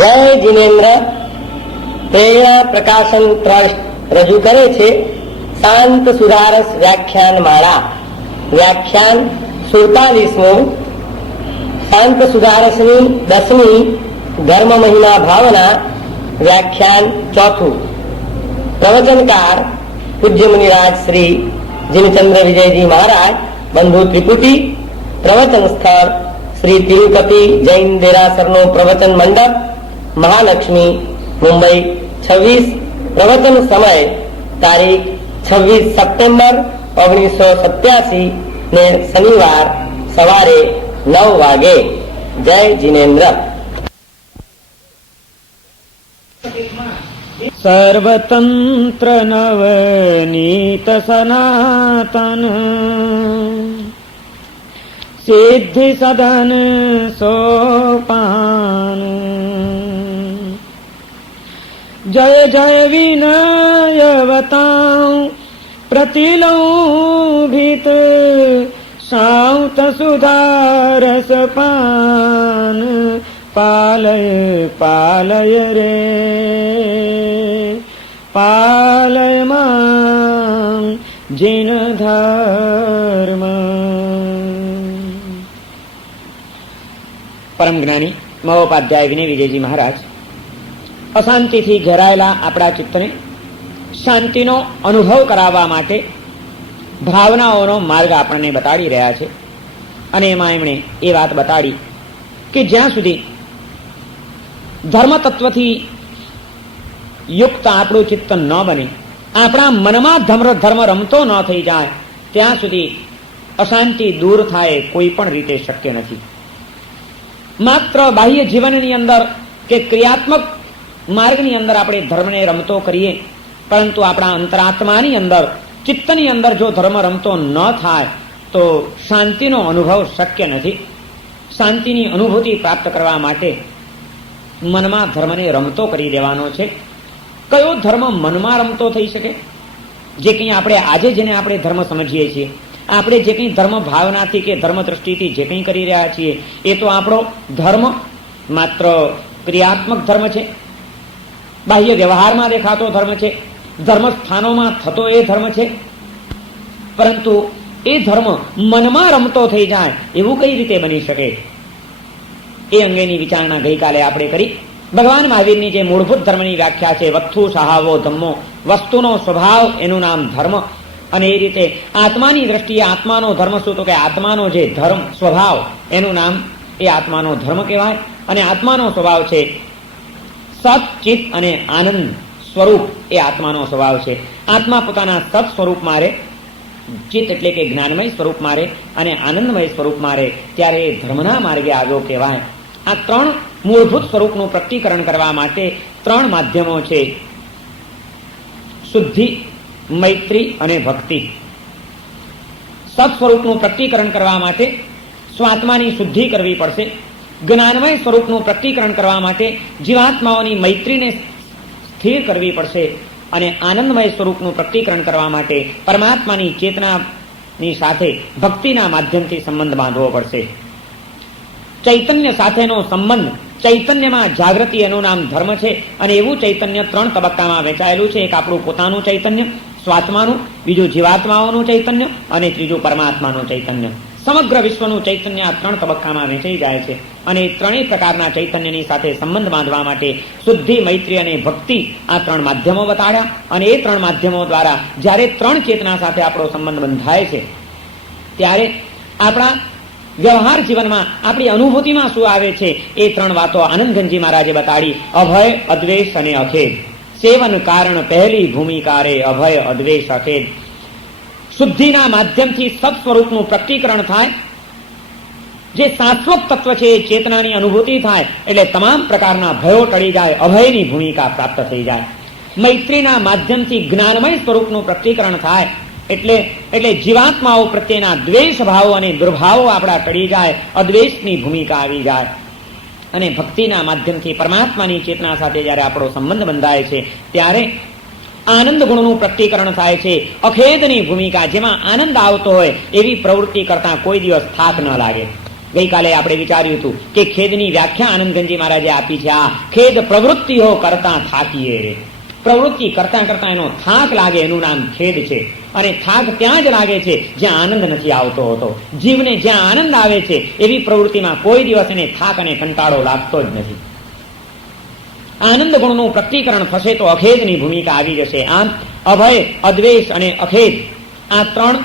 જય જીનેન્દ્ર પ્રેરણા પ્રકાશન ટ્રસ્ટ રજૂ કરે છે શાંત સુધારસ વ્યાખ્યાન માળા. વ્યાખ્યાન 47મું. શાંત સુધારસની 10મી ધર્મ મહિમા ભાવના. વ્યાખ્યાન 4. પ્રવચનકાર પૂજ્ય મુનિરાજ શ્રી જીનચંદ્ર વિજયજી મહારાજ, બંધુ ત્રિપુટી. પ્રવચન સ્થળ શ્રી તિરુપતિ જૈન દેરાસરનો પ્રવચન મંડપ, મહાલક્ષ્મી, મુંબઈ 26. પ્રવચન સમય તારીખ 26 સપ્ટેમ્બર 1987 ને શનિવાર સવારે 9 વાગે. જય જીનેન્દ્ર. સર્વતંત્ર નવનીત સનાતન સિદ્ધિ સદન સોપાન. જય જય વિનયવતાં પ્રતિલોભિત શાંત સુધારસ પાન. પાલય પાલય રે પાલય માં જીન ધર્મ. પરમ જ્ઞાની મહોપાધ્યાય વિનય વિજયજી મહારાજ અશાંતિથી ઘેરાયેલા આપણા ચિત્તને શાંતિનો અનુભવ કરાવવા માટે ભાવનાઓનો માર્ગ આપણને બતાડી રહ્યા છે. અને એમાં એમણે એ વાત બતાડી કે જ્યાં સુધી ધર્મ તત્વથી યુક્ત આપણું ચિત્ત ન બને, આપણા મનમાં ધર્મ રમતો ન થઈ જાય, ત્યાં સુધી અશાંતિ દૂર થાય કોઈ પણ રીતે શક્ય નથી. માત્ર બાહ્ય જીવનની અંદર કે ક્રિયાત્મક માર્ગની અંદર આપણે ધર્મને રમતો કરીએ, પરંતુ આપણા અંતરાત્માની અંદર, ચિત્તની અંદર જો ધર્મ રમતો ન થાય તો શાંતિનો અનુભવ શક્ય નથી. શાંતિની અનુભૂતિ પ્રાપ્ત કરવા માટે મનમાં ધર્મને રમતો કરી દેવાનો છે. કયો ધર્મ મનમાં રમતો થઈ શકે? જે કંઈ આપણે આજે જેને આપણે ધર્મ સમજીએ છીએ, આપણે જે કંઈ ધર્મ ભાવનાથી કે ધર્મ દ્રષ્ટિથી જે કંઈ કરી રહ્યા છીએ, એ તો આપણો ધર્મ માત્ર ક્રિયાત્મક ધર્મ છે, બાહ્ય વ્યવહારમાં દેખાતો ધર્મ છે, ધર્મ સ્થાનોમાં થતો એ ધર્મ છે. પરંતુ એ ધર્મ મનમાં રમતો થઈ જાય એવું કઈ રીતે બની શકે? એ અંગેની વિચારણા ગઈકાલે આપણે કરી. ભગવાન મહાવીરની જે મૂળભૂત ધર્મની વ્યાખ્યા છે, વસ્તુ સહાવો ધમ્મો, વસ્તુનો સ્વભાવ એનું નામ ધર્મ. અને એ રીતે આત્માની દ્રષ્ટિએ આત્માનો ધર્મ શું? તો કે આત્માનો જે ધર્મ સ્વભાવ એનું નામ એ આત્માનો ધર્મ કહેવાય. અને આત્માનો સ્વભાવ છે સત, ચિત્ત અને આનંદ સ્વરૂપ. એ આત્માનો સ્વભાવ છે. આત્મા પોતાના સત સ્વરૂપમાં રહે, ચિત્ત એટલે કે જ્ઞાનમય સ્વરૂપમાં રહે અને આનંદમય સ્વરૂપમાં રહે, ત્યારે એ ધર્મના માર્ગે આવ્યો કહેવાય. આ ત્રણ મૂળભૂત સ્વરૂપનું પ્રકટીકરણ કરવા માટે ત્રણ માધ્યમો છે: શુદ્ધિ, મૈત્રી અને ભક્તિ. સત સ્વરૂપનું પ્રકટીકરણ કરવા માટે સ્વાત્માની શુદ્ધિ કરવી પડશે. જ્ઞાનમય સ્વરૂપનું પ્રકટીકરણ કરવા માટે જીવાત્માઓની મૈત્રીને સ્થિર કરવી પડશે. અને આનંદમય સ્વરૂપનું પ્રકટીકરણ કરવા માટે પરમાત્માની ચેતનાની સાથે ભક્તિના માધ્યમથી સંબંધ બાંધવો પડશે. ચૈતન્ય સાથેનો સંબંધ, ચૈતન્યમાં જાગૃતિ એનું નામ ધર્મ છે. અને એવું ચૈતન્ય ત્રણ તબક્કામાં વહેંચાયેલું છે: એક આપણું પોતાનું ચૈતન્ય, સ્વાત્માનું; બીજું જીવાત્માઓનું ચૈતન્ય; અને ત્રીજું પરમાત્માનું ચૈતન્ય. સમગ્ર વિશ્વનું ચૈતન્ય આ ત્રણ તબક્કામાં વહેંચાઈ જાય છે. અને ત્રણેય પ્રકારના ચૈતન્યની સાથે સંબંધ બાંધવા માટે શુદ્ધિ, મૈત્રી અને ભક્તિ આ ત્રણ માધ્યમો બતાડ્યા. અને એ ત્રણ માધ્યમો દ્વારા જ્યારે ત્રણ ચેતના સાથે આપણો સંબંધ બંધાય છે, ત્યારે આપણા વ્યવહાર જીવનમાં આપણી અનુભૂતિમાં શું આવે છે એ ત્રણ વાતો આનંદગંજી મહારાજે બતાડી. અભય, અદ્વેષ અને અખેદ. સેવન કારણ પહેલી ભૂમિકા રે અભય, અદ્વેષ, અખેદ. શુદ્ધિના માધ્યમથી સત સ્વરૂપનું પ્રકટીકરણ થાય, જે શાશ્વત તત્વ છે એ ચેતનાની અનુભૂતિ થાય, એટલે તમામ પ્રકારના ભયો ટળી જાય, અભયની ભૂમિકા પ્રાપ્ત થઈ જાય. મૈત્રીના માધ્યમથી જ્ઞાનમય સ્વરૂપનું પ્રકટીકરણ થાય, એટલે જીવાત્માઓ પ્રત્યેના દ્વેષ ભાવો અને દુર્ભાવો આપણા ટળી જાય, અદ્વેષની ભૂમિકા આવી જાય. અને ભક્તિના માધ્યમથી પરમાત્માની ચેતના સાથે જ્યારે આપણો સંબંધ બંધાય છે, ત્યારે આનંદ ગુણનું પ્રકટીકરણ થાય છે. અખેદની ભૂમિકા, જેમાં આનંદ આવતો હોય એવી પ્રવૃત્તિ કરતા કોઈ દિવસ થાક ન લાગે. ગઈકાલે આપણે વિચાર્યું હતું કે ખેદની વ્યાખ્યા આનંદગંજી મહારાજે આપી છે. આ ખેદ પ્રવૃત્તિઓ કરતા થાકીએ રે. પ્રવૃત્તિ કરતા કરતા એનો થાક લાગે એનું નામ ખેદ છે. અને થાક ત્યાં જ લાગે છે જ્યાં આનંદ નથી આવતો હોતો. જીવને જ્યાં આનંદ આવે છે એવી પ્રવૃત્તિમાં કોઈ દિવસ એને થાક અને કંટાળો લાગતો જ નથી. આનંદ ગુણનું પ્રકટીકરણ થશે તો અખેદની ભૂમિકા આવી જશે. આમ અભય, અદ્વેષ અને અખેદ આ 3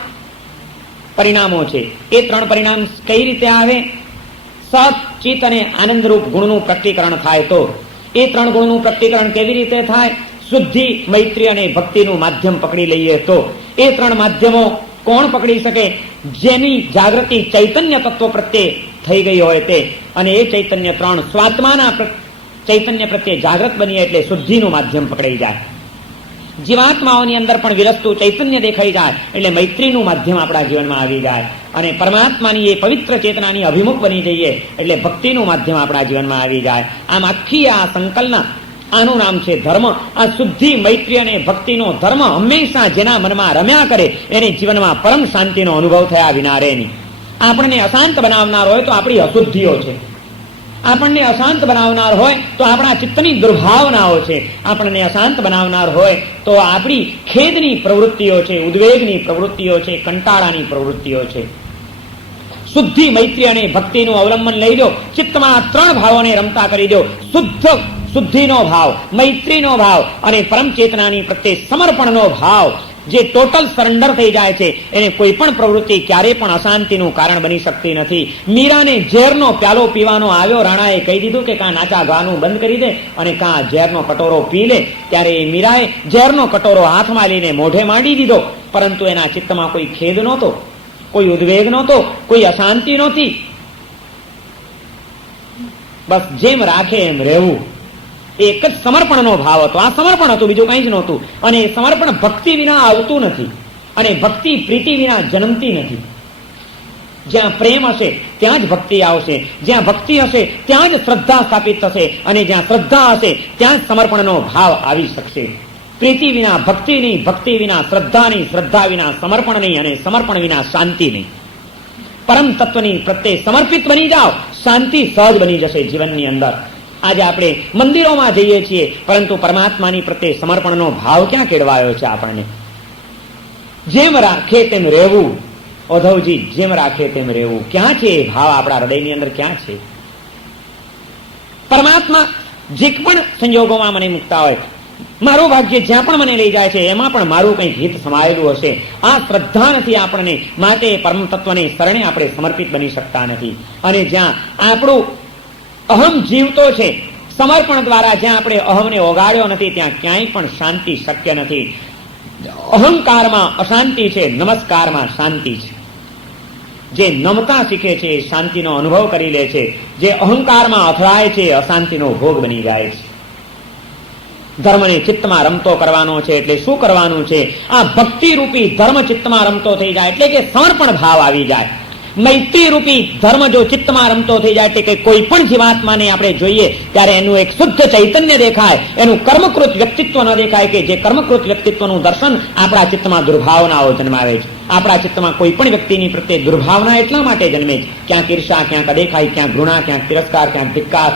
પરિણામો છે. એ 3 પરિણામ કઈ રીતે આવે? સત, ચિત્ત અને આનંદરૂપ ગુણનું પ્રકટીકરણ થાય તો. એ 3 ગુણનું પ્રકટીકરણ કેવી રીતે થાય? શુદ્ધિ, મૈત્રી અને ભક્તિનું માધ્યમ પકડી લઈએ તો. એ 3 માધ્યમો કોણ પકડી શકે? જેની જાગૃતિ ચૈતન્ય તત્વ પ્રત્યે થઈ ગઈ હોય તે. અને એ ચૈતન્ય 3 સ્વાત્માના ચૈતન્ય પ્રત્યે જાગૃત બનીએ એટલે શુદ્ધિનું માધ્યમ પકડાઈ જાય. જીવાત્માઓની અંદર પણ વિરસતું ચૈતન્ય દેખાઈ જાય એટલે મૈત્રીનું માધ્યમ આપણા જીવનમાં આવી જાય. અને પરમાત્માની એ પવિત્ર ચેતનાની અભિમુખ બની જઈએ એટલે ભક્તિનું માધ્યમ આપણા જીવનમાં આવી જાય. આમ આખી આ સંકલન, આનું નામ છે ધર્મ. આ શુદ્ધિ, મૈત્રી અને ભક્તિનો ધર્મ હંમેશા જેના મનમાં રમ્યા કરે એને જીવનમાં પરમ શાંતિનો અનુભવ થયા વિના રહે નહીં. આપણને અશાંત બનાવનાર હોય તો આપણી અશુદ્ધિઓ છે. આપણને અશાંત બનાવનાર હોય તો આપણા ચિત્તની દુર્ભાવનાઓ છે. આપણને અશાંત બનાવનાર હોય તો આપણી ખેદની પ્રવૃત્તિઓ છે, ઉદ્વેગની પ્રવૃત્તિઓ છે, કંટાળાની પ્રવૃત્તિઓ છે. શુદ્ધિ, મૈત્રી અને ભક્તિનું અવલંબન લઈ લો. ચિત્તમાં 3 ભાવોને રમતા કરી દો. શુદ્ધિનો ભાવ, મૈત્રીનો ભાવ અને પરમ ચેતનાની પ્રત્યે સમર્પણનો ભાવ જે ટોટલ સરેન્ડર થઈ જાય છે એને કોઈ પણ પ્રવૃત્તિ ક્યારેય પણ અશાંતિનું કારણ બની શકતી નથી. મીરાને ઝેરનો પ્યાલો પીવાનો આવ્યો, રાણાએ કહી દીધું કે કાં નાચા ગાવાનું બંધ કરી દે અને કાં ઝેરનો કટોરો પી લે. ત્યારે મીરાએ ઝેરનો કટોરો હાથમાં લઈને મોઢે માંડી દીધો, પરંતુ એના ચિત્તમાં કોઈ ખેદ નહોતો, કોઈ ઉદ્વેગ નહોતો, કોઈ અશાંતિ નહોતી. બસ જેમ રાખે એમ રહેવું, એક જ સમર્પણનો ભાવ હતો. આ સમર્પણ હતું, બીજું કંઈ જ નહોતું. અને સમર્પણ ભક્તિ વિના આવતું નથી અને ભક્તિ પ્રીતિ વિના જન્મતી નથી. જ્યાં પ્રેમ હશે ત્યાં જ ભક્તિ આવશે, જ્યાં ભક્તિ હશે ત્યાં જ શ્રદ્ધા સ્થાપિત થશે અને જ્યાં શ્રદ્ધા હશે ત્યાં જ સમર્પણનો ભાવ આવી શકશે. પ્રીતિ વિના ભક્તિ નહીં, ભક્તિ વિના શ્રદ્ધા નહીં, શ્રદ્ધા વિના સમર્પણ નહીં અને સમર્પણ વિના શાંતિ નહીં. પરમ તત્વની પ્રત્યે સમર્પિત બની જાઓ, શાંતિ સહજ બની જશે જીવનની અંદર. આજે આપણે મંદિરોમાં જઈએ છીએ પરંતુ પરમાત્માની પ્રત્યે સમર્પણનો ભાવ ક્યાં કેળવાયો છે આપણને? જેમ રાખે તેમ રહેવું, ઓધવજી, જેમ રાખે તેમ રહેવું. ક્યાં છે એ ભાવ આપણા હૃદયની અંદર? ક્યાં છે પરમાત્મા? જે પણ સંજોગોમાં મને મૂકતા હોય, મારું ભાગ્ય જ્યાં પણ મને લઈ જાય છે એમાં પણ મારું કંઈક હિત સમાયેલું હશે. આ શ્રદ્ધા નથી આપણને, માટે પરમ તત્વને શરણે આપણે સમર્પિત બની શકતા નથી. અને જ્યાં આપણું અહમ જીવતો છે, સમર્પણ દ્વારા જ્યાં આપણે અહમને ઓગાળ્યો નથી ત્યાં ક્યાંય પણ શાંતિ શક્ય નથી. અહંકારમાં અશાંતિ છે, નમસ્કારમાં શાંતિ છે. જે નમતા શીખે છે એ શાંતિનો અનુભવ કરી લે છે. જે અહંકારમાં અથડાય છે અશાંતિનો ભોગ બની જાય છે. ધર્મને ચિત્તમાં રમતો કરવાનો છે એટલે શું કરવાનું છે? આ ભક્તિ રૂપી ધર્મ ચિત્તમાં રમતો થઈ જાય એટલે કે સમર્પણ ભાવ આવી જાય. મૈત્રી રૂપી ધર્મ જો ચિત્તમાં રમતો થઈ જાય એટલે કે કોઈ પણ જીવાત્માને આપણે જોઈએ ત્યારે એનું એક શુદ્ધ ચૈતન્ય દેખાય, એનું કર્મકૃત વ્યક્તિત્વ ન દેખાય કે જે કર્મકૃત વ્યક્તિત્વનું દર્શન આપણા ચિત્તમાં દુર્ભાવનાઓ જન્માવે છે. આપણા ચિત્તમાં કોઈ પણ વ્યક્તિની પ્રત્યે દુર્ભાવના એટલા માટે જન્મે છે, ક્યાંક ઈર્ષા, ક્યાંક અદેખાઈ, ક્યાંક ઘૃણા, ક્યાંક તિરસ્કાર, ક્યાંક ધિક્કાર,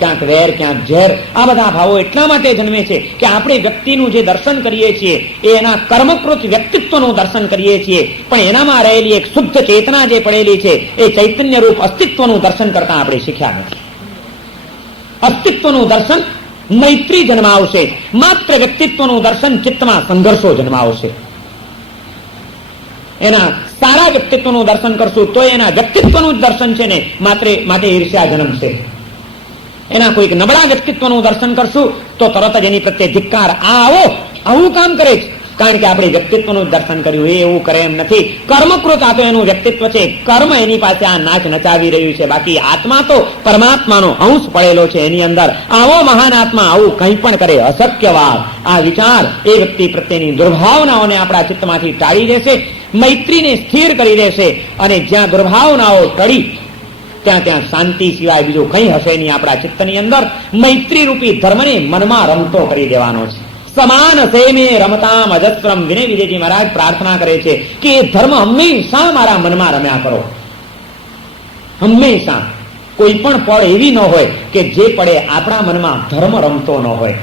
ક્યાંક વેર, ક્યાંક ઝેર. આ બધા ભાવો એટલા માટે જન્મે છે કે આપણે વ્યક્તિનું જે દર્શન કરીએ છીએ એ એના કર્મકૃત વ્યક્તિત્વનું દર્શન કરીએ છીએ, પણ એનામાં રહેલી એક શુદ્ધ ચેતના જે પડેલી છે એ ચૈતન્ય રૂપ અસ્તિત્વનું દર્શન કરતા આપણે શીખ્યા નથી. અસ્તિત્વનું દર્શન મૈત્રી જન્માવશે, માત્ર વ્યક્તિત્વનું દર્શન ચિત્તમાં સંઘર્ષો જન્માવશે. એના સારા વ્યક્તિત્વનું દર્શન કરશું તો એના વ્યક્તિત્વનું જ દર્શન છે ને માટે ઈર્ષ્યા જન્મશે. એના કોઈક નબળા વ્યક્તિત્વનું દર્શન કરશું તો તરત જ એની પ્રત્યે ધિક્કાર, આવું કામ કરે છે કારણ કે આપણે વ્યક્તિત્વનું દર્શન કર્યું, એ એવું કરે એમ નથી. કર્મકૃત આ તો એનું વ્યક્તિત્વ છે, કર્મ એની પાસે આ નાચ નચાવી રહ્યું છે, બાકી આત્મા તો પરમાત્માનો અંશ પડેલો છે એની અંદર. આવો મહાન આત્મા આવું કંઈ પણ કરે અશક્ય વાત. આ વિચાર એ વ્યક્તિ પ્રત્યેની દુર્ભાવનાઓને આપણા ચિત્તમાંથી ટાળી દેશે, મૈત્રીને સ્થિર કરી દેશે અને જ્યાં દુર્ભાવનાઓ ટળી ત્યાં શાંતિ સિવાય બીજું કંઈ હશે નહીં આપણા ચિત્તની અંદર. મૈત્રી રૂપી ધર્મને મનમાં રમતો કરી દેવાનો છે. સમાન સેમે રમતામ અજસ્રમ. વિનય વિજયજી મહારાજ પ્રાર્થના કરે છે કે એ ધર્મ હંમેશા મારા મનમાં રમ્યા કરો. હંમેશા કોઈ પણ પળ એવી ન હોય કે જે પળે આપણા મનમાં ધર્મ રમતો ન હોય.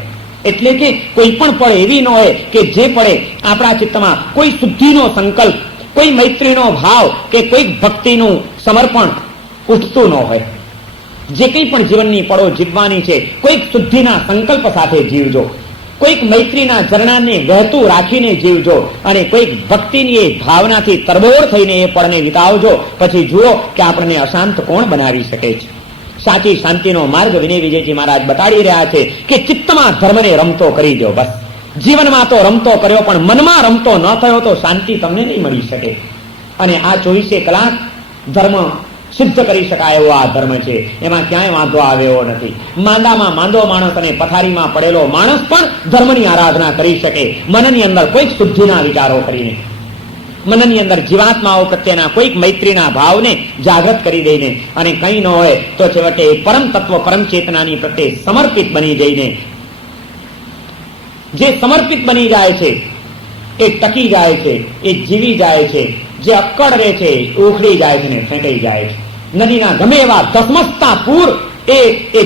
એટલે કે કોઈ પણ પળ એવી ન હોય કે જે પળે આપણા ચિત્તમાં કોઈ શુદ્ધિનો સંકલ્પ, કોઈ મૈત્રીનો ભાવ કે કોઈ ભક્તિનું સમર્પણ ઉઠતું ન હોય. જે કંઈ પણ જીવનની પળો જીવવાની છે, કોઈક શુદ્ધિના સંકલ્પ સાથે જીવજો, કોઈક મૈત્રીના ઝરણાને વહેતું રાખીને જીવજો અને કોઈક ભક્તિની એ ભાવનાથી તરબોળ થઈને એ પળને વિતાવજો. પછી જુઓ કે આપણને અશાંત કોણ બનાવી શકે છે. સાચી શાંતિનો માર્ગ વિનય વિજયજી મહારાજ બતાડી રહ્યા છે કે ચિત્તમાં ધર્મને રમતો કરી દો. બસ જીવનમાં તો રમતો કર્યો, પણ મનમાં રમતો ન થયો તો શાંતિ તમને નહીં મળી શકે. અને આ 24 કલાક ધર્મ સિદ્ધ કરી શકાય એવો આ ધર્મ છે. એમાં ક્યાંય વાંધો આવે એવો નથી. માંદામાં માંદો માણસ અને પથારીમાં પડેલો માણસ પણ ધર્મની આરાધના કરી શકે, મનની અંદર કોઈક શુદ્ધિના વિચારો કરીને, મનની અંદર જીવાત્માઓ પ્રત્યેના કોઈક મૈત્રીના ભાવને જાગૃત કરી દઈને, અને કંઈ ન હોય તો છેવટે પરમ તત્વ પરમ ચેતનાની પ્રત્યે સમર્પિત બની જઈને, જે સમર્પિત બની જાય છે એ ટકી જાય છે, એ જીવી જાય છે. જે અક્કડ રહે છે ઉખડી જાય છે ને ફેંકાઈ જાય છે. નદીના ગમે એવા ધસમસતા પૂર એ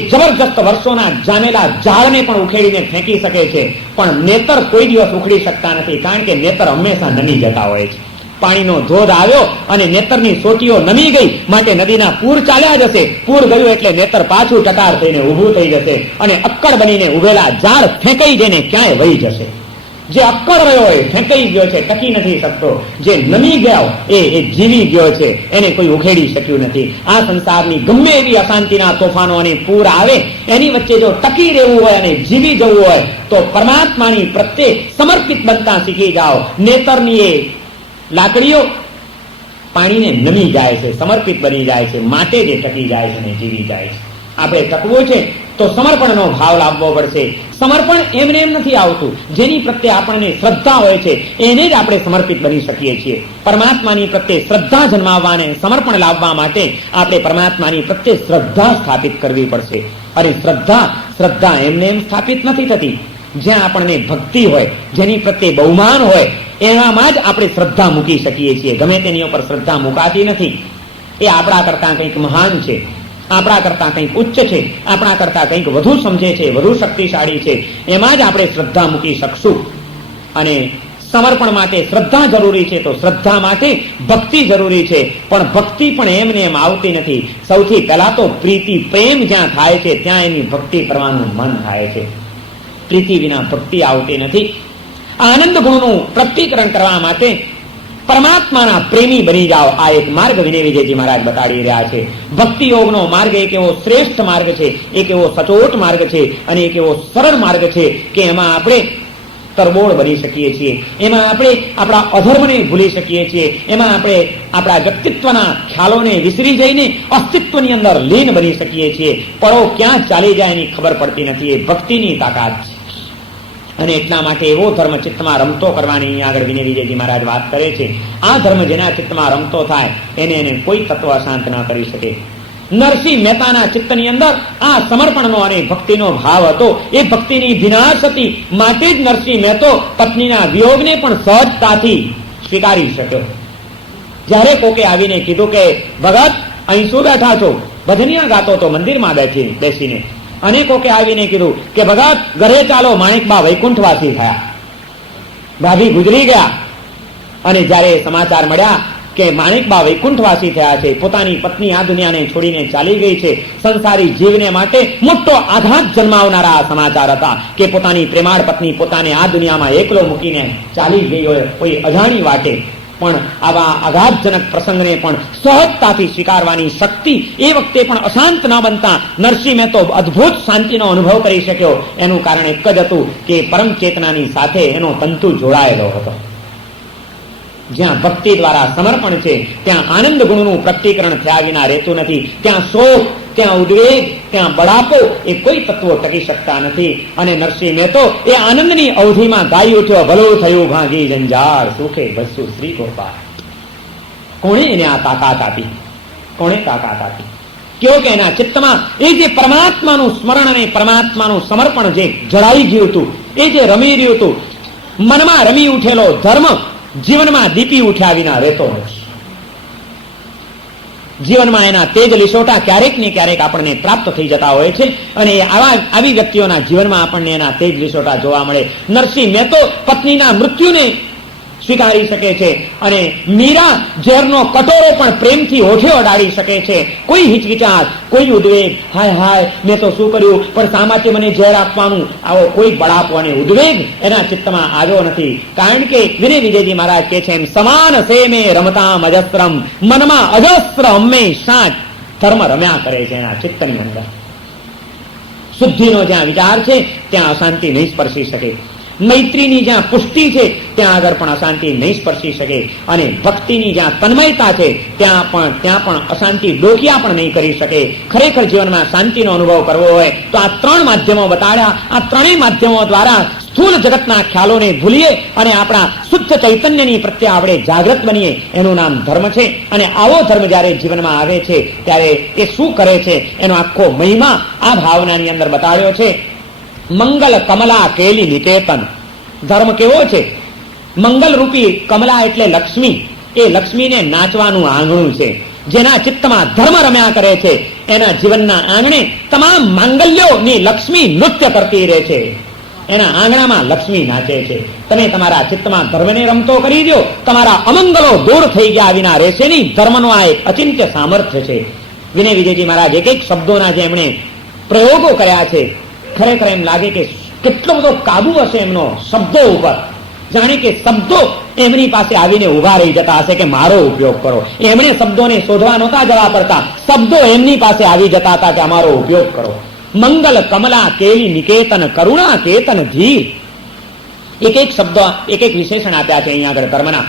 જબરજસ્ત વર્ષોના જામેલા ઝાડને પણ ઉખેડીને ફેંકી શકે છે, પણ નેતર કોઈ દિવસ ઉખડી શકતા નથી, કારણ કે નેતર હંમેશા નમી જતા હોય છે. પાણીનો ધોધ આવ્યો અને નેતરની સોટીઓ નમી ગઈ, માટે નદીના પૂર ચાલ્યા જશે. પૂર ગયું એટલે નેતર પાછું ટટાર થઈને ઊભું થઈ જશે અને અક્કડ બનીને ઉભેલા ઝાડ ફેંકાઈ જઈને ક્યાંય વહી જશે. જે અક્કડ રહ્યો હોય, ફેંકાઈ ગયો છે, ટકી નથી શકતો. જે નમી ગયો એ જીવી ગયો છે, એને કોઈ ઉખેડી શક્યું નથી. આ સંસારની ગમે એવી અશાંતિના તોફાનો અને પૂર આવે, એની વચ્ચે જો ટકી રહેવું હોય અને જીવી જવું હોય તો પરમાત્માની પ્રત્યે સમર્પિત બનતા શીખી જાઓ. નેતરની એ લાકડીઓ પાણીને નમી જાય છે, સમર્પિત બની જાય છે, માટે જે ટકી જાય છે ને જીવી જાય છે. આપણે ટકવું છે તો સમર્પણનો ભાવ લાવવો પડશે. સમર્પણ એમને એમ નથી આવતું. જેની પ્રત્યે આપણને શ્રદ્ધા હોય છે એને જ આપણે સમર્પિત બની શકીએ છીએ. પરમાત્માની પ્રત્યે શ્રદ્ધા જન્માવવાને સમર્પણ લાવવા માટે આપણે પરમાત્માની પ્રત્યે શ્રદ્ધા સ્થાપિત કરવી પડશે. અને શ્રદ્ધા એમને એમ સ્થાપિત નથી થતી. જ્યાં આપણને ભક્તિ હોય, જેની પ્રત્યે બહુમાન હોય, એવામાં જ આપણે શ્રદ્ધા મૂકી શકીએ છીએ. ગમે તેની ઉપર શ્રદ્ધા મુકાતી નથી. એ આપણા કરતા કંઈક મહાન છે, આપણા કરતા કંઈક ઉચ્ચ છે, આપણા કરતા કંઈક વધુ સમજે છે, વધુ શક્તિશાળી છે, એમાં જ આપણે શ્રદ્ધા મૂકી શકશું. અને સમર્પણ માટે શ્રદ્ધા જરૂરી છે તો શ્રદ્ધા માટે ભક્તિ જરૂરી છે. પણ ભક્તિ પણ એમને એમ આવતી નથી. સૌથી પહેલા તો પ્રીતિ પ્રેમ જ્યાં થાય છે ત્યાં એની ભક્તિ કરવાનું મન થાય છે. પ્રીતિ વિના ભક્તિ આવતી નથી. આનંદ ગુણનું પ્રત્યીકરણ કરવા માટે પરમાત્માના પ્રેમી બની જાઓ. આ એક માર્ગ વિનય વિજયજી મહારાજ બતાડી રહ્યા છે. ભક્તિ યોગનો માર્ગ એક એવો શ્રેષ્ઠ માર્ગ છે, એક એવો સચોટ માર્ગ છે અને એક એવો સરળ માર્ગ છે કે એમાં આપણે તરબોળ બની શકીએ છીએ. એમાં આપણે આપણા અધર્મને ભૂલી શકીએ છીએ. એમાં આપણે આપણા વ્યક્તિત્વના ખ્યાલોને વિસરી જઈને અસ્તિત્વની અંદર લીન બની શકીએ છીએ. પળો ક્યાં ચાલી જાય એની ખબર પડતી નથી. એ ભક્તિની તાકાત છે. અને એટલા માટે એવો ધર્મ ચિત્તમાં રમતો કરવાની આગળ વિનય વિજયજી મહારાજ વાત કરે છે. આ ધર્મ જેના ચિત્તમાં રમતો થાય એને કોઈ તત્વ અશાંત ન કરી શકે. નરસિંહ મહેતાના ચિત્તની અંદર આ સમર્પણનો અને ભક્તિનો ભાવ હતો. એ ભક્તિની વિનાશ હતી, માટે જ નરસિંહ મહેતો પત્નીના વિયોગને પણ સહજતાથી સ્વીકારી શક્યો. જ્યારે કોકે આવીને કીધું કે ભગત અહીં શું બેઠા છો? ભજનિયા ગાતો તો મંદિરમાં બેસીને. અને કોકે આવીને કીધું કે ભગત ઘરે ચાલો, માણેકબા વૈકુંઠવાસી થયા, ભાભી ગુજરી ગયા. અને જ્યારે સમાચાર મળ્યા કે માણેકબા વૈકુંઠવાસી થયા છે, પોતાની પત્ની આ દુનિયાને છોડીને ચાલી ગઈ છે, સંસારી જીવને માટે મોટો આઘાત જન્માવનારા સમાચાર હતા કે પોતાની પ્રેમાળ પત્ની પોતાને આ દુનિયામાં એકલો મૂકીને ચાલી ગઈ હોય કોઈ અજાણી વાટે. પણ આવા આઘાતજનક પ્રસંગને પણ સહજતાથી સ્વીકારવાની શક્તિ એ વખતે પણ અશાંત ન બનતા નરસિંહ મહેતો અદભુત શાંતિનો અનુભવ કરી શક્યો. એનું કારણ એક જ હતું કે પરમ ચેતનાની સાથે એનો તંતુ જોડાયેલો હતો. જ્યાં ભક્તિ દ્વારા સમર્પણ છે ત્યાં આનંદ ગુણનું પ્રકટીકરણ થયા વિના રહેતું નથી. ત્યાં શોક, ત્યાં ઉદ્વેગ, ત્યાં બળાપો એ કોઈ તત્વો ટકી શકતા નથી. અને નરસિંહ મહેતો એ આનંદની અવધિમાં ગાઈ ઉઠ્યો, ભલું થયું ભાંગી જંજાળ, સુખે બસુ શ્રી ગોપાલ. કોણે એને આ તાકાત આપી? કોણે તાકાત આપી? કયો કે એના ચિત્તમાં એ જે પરમાત્માનું સ્મરણ અને પરમાત્માનું સમર્પણ જે જળાઈ ગયું હતું, એ જે રમી રહ્યું હતું, મનમાં રમી ઉઠેલો ધર્મ જીવનમાં દીપી ઉઠ્યા વિના રહેતો નથી. જીવનમાં એના તેજ લીસોટા ક્યારેક ને ક્યારેક આપણને પ્રાપ્ત થઈ જતા હોય છે અને આવી વ્યક્તિઓના જીવનમાં આપણને એના તેજ લીસોટા જોવા મળે. નરસિંહ મહેતો પત્નીના મૃત્યુને સ્વીકારી શકે છે અને મીરા ઝેરનો કટોરો પણ પ્રેમથી ઓઠે અડાડી શકે છે. કોઈ હિચકિચાટ, કોઈ ઉદ્વેગ, હાય હાય મેં તો શું કર્યું, પણ શા માટે મને ઝેર આપવાનું, આવો કોઈ બળાપો અને ઉદ્વેગ એના ચિત્તમાં આવ્યો નથી. કારણ કે વિનય વિજયજી મહારાજ કહે છે એમ, સમાન સેમે રમતામ અજસ્રમ, મનમાં અજસ્ર હંમેશા ધર્મ રમ્યા કરે છે એના ચિત્તની અંદર. શુદ્ધિનો જ્યાં વિચાર છે ત્યાં અશાંતિ નહીં સ્પર્શી શકે. મૈત્રીની જ્યાં પુષ્ટિ છે ત્યાં આગળ પણ અશાંતિ નહીં સ્પર્શી શકે અને ભક્તિની જ્યાં તન્મયતા છે ત્યાં પણ અશાંતિ ડોકિયા પણ નહીં કરી શકે. ખરેખર જીવનમાં શાંતિનો અનુભવ કરવો હોય તો આ ત્રણ માધ્યમો બતાડ્યા, આ ત્રણેય માધ્યમો દ્વારા સ્થૂળ જગતના ખ્યાલોને ભૂલીએ અને આપણા શુદ્ધ ચૈતન્યની પ્રત્યે આપણે જાગૃત બનીએ, એનું નામ ધર્મ છે. અને આવો ધર્મ જ્યારે જીવનમાં આવે છે ત્યારે એ શું કરે છે એનો આખો મહિમા આ ભાવનાની અંદર બતાડ્યો છે. મંગલ કમલા કેલી નિકેતન, ધર્મ કેવો છે? મંગલ રૂપી કમલા એટલે લક્ષ્મી, એ લક્ષ્મીને નાચવાનું આંગણું છે. જેના ચિત્તમાં ધર્મ રમ્યા કરે છે એના જીવનના આંગણે તમામ માંગલ્યોની લક્ષ્મી નૃત્ય કરતી રહે છે. એના આંગણામાં લક્ષ્મી નાચે છે. તમે તમારા ચિત્તમાં ધર્મને રમતો કરી દો, તમારા અમંગલો દૂર થઈ ગયા વિના રહેશે નહીં. ધર્મનો આ એક અચિંત્ય સામર્થ્ય છે. વિનય વિજયજી મહારાજ એક એક શબ્દોના જે એમણે પ્રયોગો કર્યા છે, ખરેખર એમ લાગે કે કેટલો બધો કાબુ હશે એમનો શબ્દો ઉપર. જાણે કે શબ્દો એમની પાસે આવીને ઉભા રહી જતા હશે કે મારો ઉપયોગ કરો. એમણે શબ્દોને શોધવા નહોતા જવા પડતા, શબ્દો એમની પાસે આવી જતા હતા કે અમારો ઉપયોગ કરો. મંગલ કમલા કેલી નિકેતન, કરુણા કેતન ધીર. એક એક શબ્દ એક એક વિશેષણ આપ્યા છે અહીંયા આગળ ધર્મના.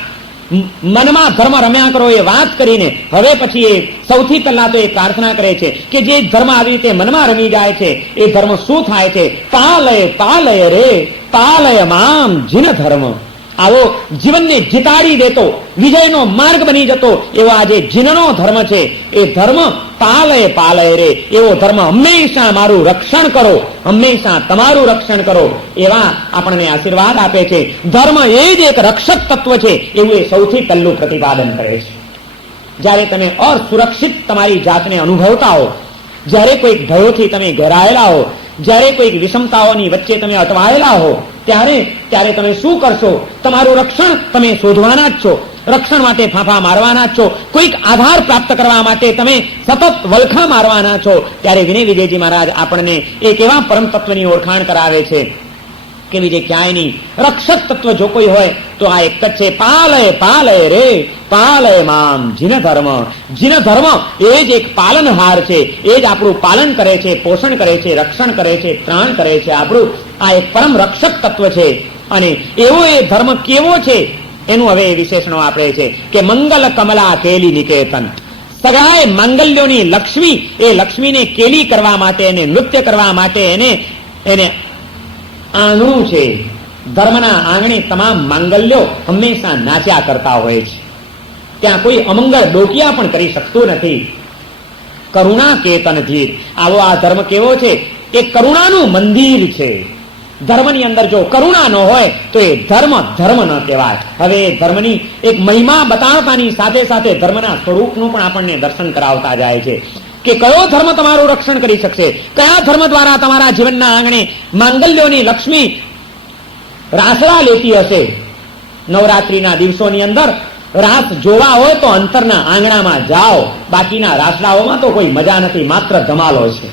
મનમાં ધર્મ રમ્યા કરો એ વાત કરીને હવે પછી એ સૌથી પહેલા તો એ પ્રાર્થના કરે છે કે જે ધર્મ આવી રીતે મનમાં રમી જાય છે એ ધર્મ શું થાય છે? પાલય પાલય રે પાલય મામ જીન ધર્મ. આવો જીવનને જીતાડી દેતો, વિજયનો માર્ગ બની જતો એવો આ જે જીનનો ધર્મ છે એ ધર્મ પાલય પાલય રે, એવો ધર્મ હંમેશા મારું રક્ષણ કરો, હંમેશા તમારું રક્ષણ કરો, એવા આપણને આશીર્વાદ આપે છે. ધર્મ એ જ એક રક્ષક તત્વ છે એવું એ સૌથી પહેલું પ્રતિપાદન કરે છે. જ્યારે તમે અસુરક્ષિત તમારી જાતને અનુભવતા હો, જ્યારે કોઈક ભયોથી તમે ઘેરાયેલા હો, જ્યારે કોઈક વિષમતાઓની વચ્ચે તમે અટવાયેલા હો, ત્યારે તમે શું કરશો? તમારું રક્ષણ તમે શોધવાના જ છો, રક્ષણ માટે ફાંફા મારવાના જ છો, કોઈક આધાર પ્રાપ્ત કરવા માટે તમે સતત વલખા મારવાના છો. ત્યારે વિનય વિજયજી મહારાજ આપણને એક એવા પરમ તત્વની ઓળખાણ કરાવે છે કે બીજે ક્યાંય નહીં. રક્ષક તત્વ જો કોઈ હોય તો આ એક જ છે. પાલય પાલય રે પાલય મામ જીન ધર્મ. જીન ધર્મ એ જ એક પાલનહાર છે, એ જ આપણું પાલન કરે છે, પોષણ કરે છે, રક્ષણ કરે છે, ત્રાણ કરે છે. આપણું આ એક પરમ રક્ષક તત્વ છે. અને એવો એ ધર્મ કેવો છે એનું હવે વિશેષણો આપણે છે કે મંગલ કમલા કેલી નિકેતન. સગાએ માંગલ્યોની લક્ષ્મી, એ લક્ષ્મીને કેલી કરવા માટે, એને નૃત્ય કરવા માટે એને આંગણું છે. ધર્મના આંગણે તમામ માંગલ્યો હંમેશા નાચ્યા કરતા હોય છે. ત્યાં કોઈ અમંગળ ડોકિયા પણ કરી શકતું નથી. કરુણા કેતન ધીર. આવો આ ધર્મ કેવો છે? એ કરુણાનું મંદિર છે. ધર્મની અંદર જો કરુણા ન હોય તો એ ધર્મ ન કહેવાય. હવે ધર્મની એક મહિમા બતાવતાની સાથે સાથે ધર્મના સ્વરૂપનું પણ આપણને દર્શન કરાવતા જાય છે કે કયો ધર્મ તમારું રક્ષણ કરી શકશે, કયા ધર્મ દ્વારા તમારા જીવનના આંગણે માંગલ્યોની લક્ષ્મી રાસડા લેતી હશે. નવરાત્રીના દિવસોની અંદર રાસ જોવા હોય તો અંતરના આંગણામાં જાઓ, બાકીના રાસડાઓમાં તો કોઈ મજા નથી, માત્ર ધમાલો છે.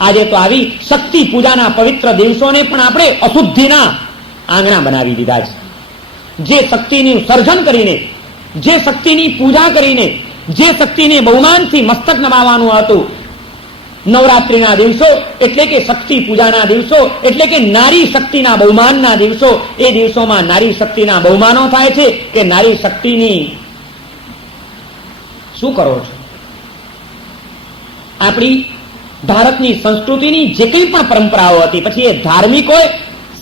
આજે તો આવી શક્તિ પૂજાના પવિત્ર દિવસોને પણ આપણે અશુદ્ધિના આંગણા બનાવી દીધા છે. જે શક્તિનું સર્જન કરીને, જે શક્તિની પૂજા કરીને, જે શક્તિને બહુમાનથી મસ્તક નમાવાનું હતું, નવરાત્રિના દિવસો એટલે કે શક્તિ પૂજાના દિવસો એટલે કે નારી શક્તિના બહુમાનના દિવસો, એ દિવસોમાં નારી શક્તિના બહુમાનો થાય છે કે નારી શક્તિની શું કરો છો? આપણી ભારતની સંસ્કૃતિની જે કંઈ પણ પરંપરાઓ હતી, પછી એ ધાર્મિક હોય,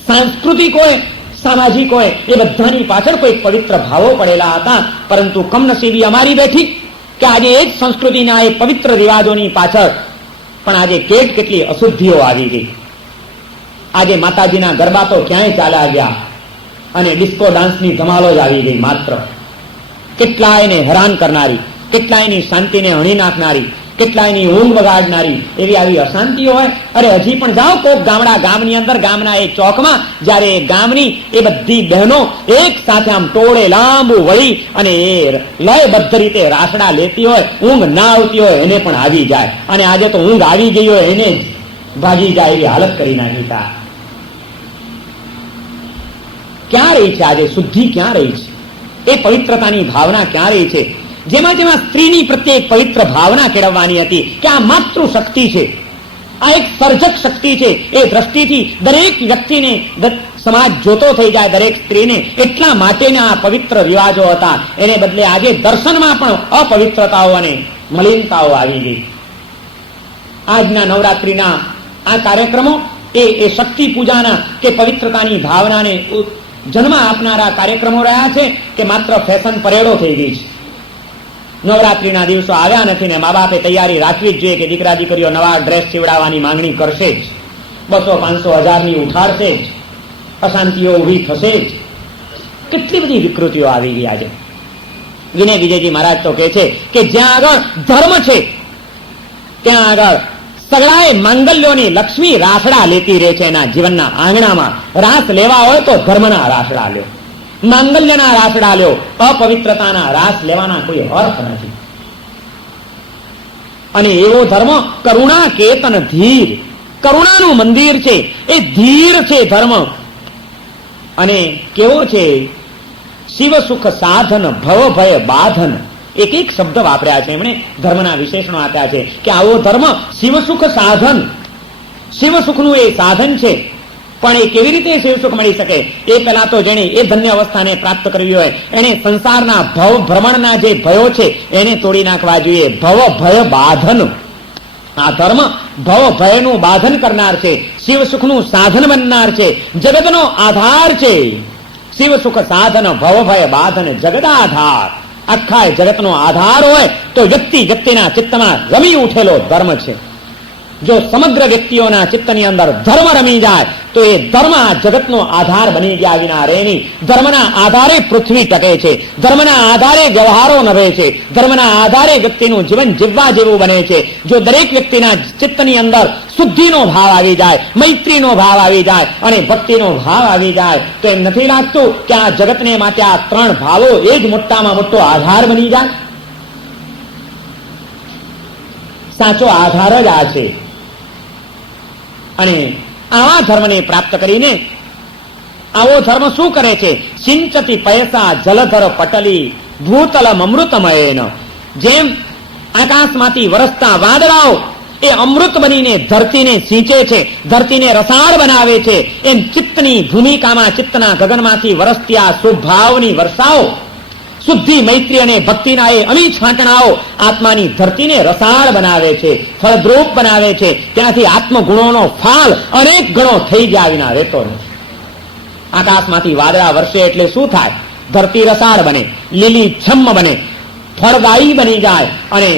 સાંસ્કૃતિક હોય, સામાજિક હોય, એ બધાની પાછળ કોઈ પવિત્ર ભાવો પડેલા હતા. પરંતુ કમનસીબી અમારી બેઠી કે આજે એ જ સંસ્કૃતિના એ પવિત્ર રિવાજોની પાછળ પણ આજે કેટલી અશુદ્ધિઓ આવી ગઈ. આજે માતાજીના ગરબા તો ક્યાંય ચાલ્યા ગયા અને ડિસ્કો ડાન્સની ધમાલો જ આવી ગઈ. માત્ર કેટલાયને હેરાન કરનારી, કેટલાયની શાંતિને હણી નાખનારી, કેટલાયની ઊંઘ બગાડનારી એવી આવી અશાંતિઓ હોય. અરે હજી પણ જાઓ કોક ગામની અંદર, ગામના એ ચોકમાં, જ્યારે એ ગામની એ બધી બહેનો એક સાથે આમ ટોળે લાંબુ વળી અને એ લયબદ્ધ રીતે રાસડા લેતી હોય, ઊંઘ ના આવતી હોય એને પણ આવી જાય. અને આજે તો ઊંઘ આવી ગઈ હોય એને ભાગી જાય એવી હાલત કરી નાખી. ક્યાં રહી છે આજે શુદ્ધિ? ક્યાં રહી છે એ પવિત્રતાની ભાવના? ક્યાં રહી છે જેમાં સ્ત્રીની પ્રત્યે પવિત્ર ભાવના કેળવવાની હતી કે આ માતૃ શક્તિ છે, આ એક સર્જક શક્તિ છે. એ દ્રષ્ટિથી દરેક વ્યક્તિને સમાજ જોતો થઈ જાય, દરેક સ્ત્રીને. એટલા માટેના આ પવિત્ર રિવાજો હતા. એને બદલે આજે દર્શનમાં પણ અપવિત્રતાઓ અને મલિનતાઓ આવી ગઈ. આજના નવરાત્રિના આ કાર્યક્રમો એ શક્તિ પૂજાના કે પવિત્રતાની ભાવનાને જન્મ આપનારા કાર્યક્રમો રહ્યા છે કે માત્ર ફેશન પરેડો થઈ ગઈ છે. નવરાત્રિના દિવસો આવ્યા નથી ને મા બાપે તૈયારી રાખવી જ જોઈએ કે દીકરા દીકરીઓ નવા ડ્રેસ સીવડાવવાની માંગણી કરશે જ, 200-500 હજારની ઉઠાડશે જ, અશાંતિઓ ઉભી થશે જ. કેટલી બધી વિકૃતિઓ આવી ગઈ આજે. વિનય વિજયજી મહારાજ તો કહે છે કે જ્યાં આગળ ધર્મ છે ત્યાં આગળ સગડાએ માંગલ્યોની લક્ષ્મી રાસડા લેતી રહે છે. એના જીવનના આંગણામાં રાસ લેવા હોય તો ધર્મના રાસડા લ્યો, માંગલ્યના રાસડા લ્યો. અપવિત્રતાના રાસ લેવાના કોઈ અર્થ નથી. અને એવો ધર્મ કરુણા કેતન ધીર, કરુણાનું મંદિર છે, એ ધીર છે ધર્મ. અને કેવો છે? શિવ સુખ સાધન ભવ ભય બાધન. એક એક શબ્દ વાપર્યા છે એમણે, ધર્મના વિશેષણો આપ્યા છે કે આવો ધર્મ શિવ સુખ સાધન, શિવ સુખનું એ સાધન છે. પણ એ કેવી રીતે શિવસુખ મળી શકે? એ પહેલા તો જેણે એ ધન્ય અવસ્થાને પ્રાપ્ત કરવી હોય એને સંસારના ભવ ભ્રમણના જે ભયો છે એને તોડી નાખવા જોઈએ. ભવ ભય બાધન, આ ધર્મ ભવ ભયનું બાધન કરનાર છે, શિવસુખનું સાધન બનનાર છે, જગતનો આધાર છે. શિવસુખ સાધન ભવ ભય બાધન જગદાધાર. આખા જગતનો આધાર હોય તો વ્યક્તિના ચિત્તમાં રમી ઉઠેલો ધર્મ છે. જો સમગ્ર વ્યક્તિઓના ચિત્તની અંદર ધર્મ રમી જાય તો એ ધર્મ આ જગતનો આધાર બની ગયા વિના રહે નહીં. ધર્મના આધારે પૃથ્વી ટકે છે, ધર્મના આધારે વ્યવહારો નભે છે, ધર્મના આધારે વ્યક્તિનું જીવન જીવવા જેવું બને છે. જો દરેક વ્યક્તિના ચિત્તની અંદર શુદ્ધિનો ભાવ આવી જાય, મૈત્રીનો ભાવ આવી જાય અને ભક્તિનો ભાવ આવી જાય તો એમ નથી લાગતું કે આ જગતને માટે આ ત્રણ ભાવો એ જ મોટામાં મોટો આધાર બની જાય. સાચો આધાર જ આ છે. અને આવા ધર્મને પ્રાપ્ત કરીને આવો ધર્મ શું કરે છે? સિંચતી પયસા જલધર પટલી ભૂતલમ અમૃતમયેન. જેમ આકાશમાંથી વરસતા વાદળાઓ એ અમૃત બનીને ધરતીને સિંચે છે, ધરતીને રસાળ બનાવે છે, એમ ચિત્તની ભૂમિકામાં, ચિત્તના ગગનમાંથી વરસતી આ શુભભાવની વર્ષાઓ, શુદ્ધિ મૈત્રી અને ભક્તિના એ અમી છાંટણાઓ આત્માની ધરતીને રસાળ બનાવે છે, ફળદ્રુપ બનાવે છે. ત્યાંથી આત્મગુણોનો ફાલ અનેક ગણો થઈ ગયા વિના રહેતો નથી. આકાશમાંથી વાદળા વરસે એટલે શું થાય? ધરતી રસાળ બને, લીલી છમ્મ બને, ફળદાયી બની જાય અને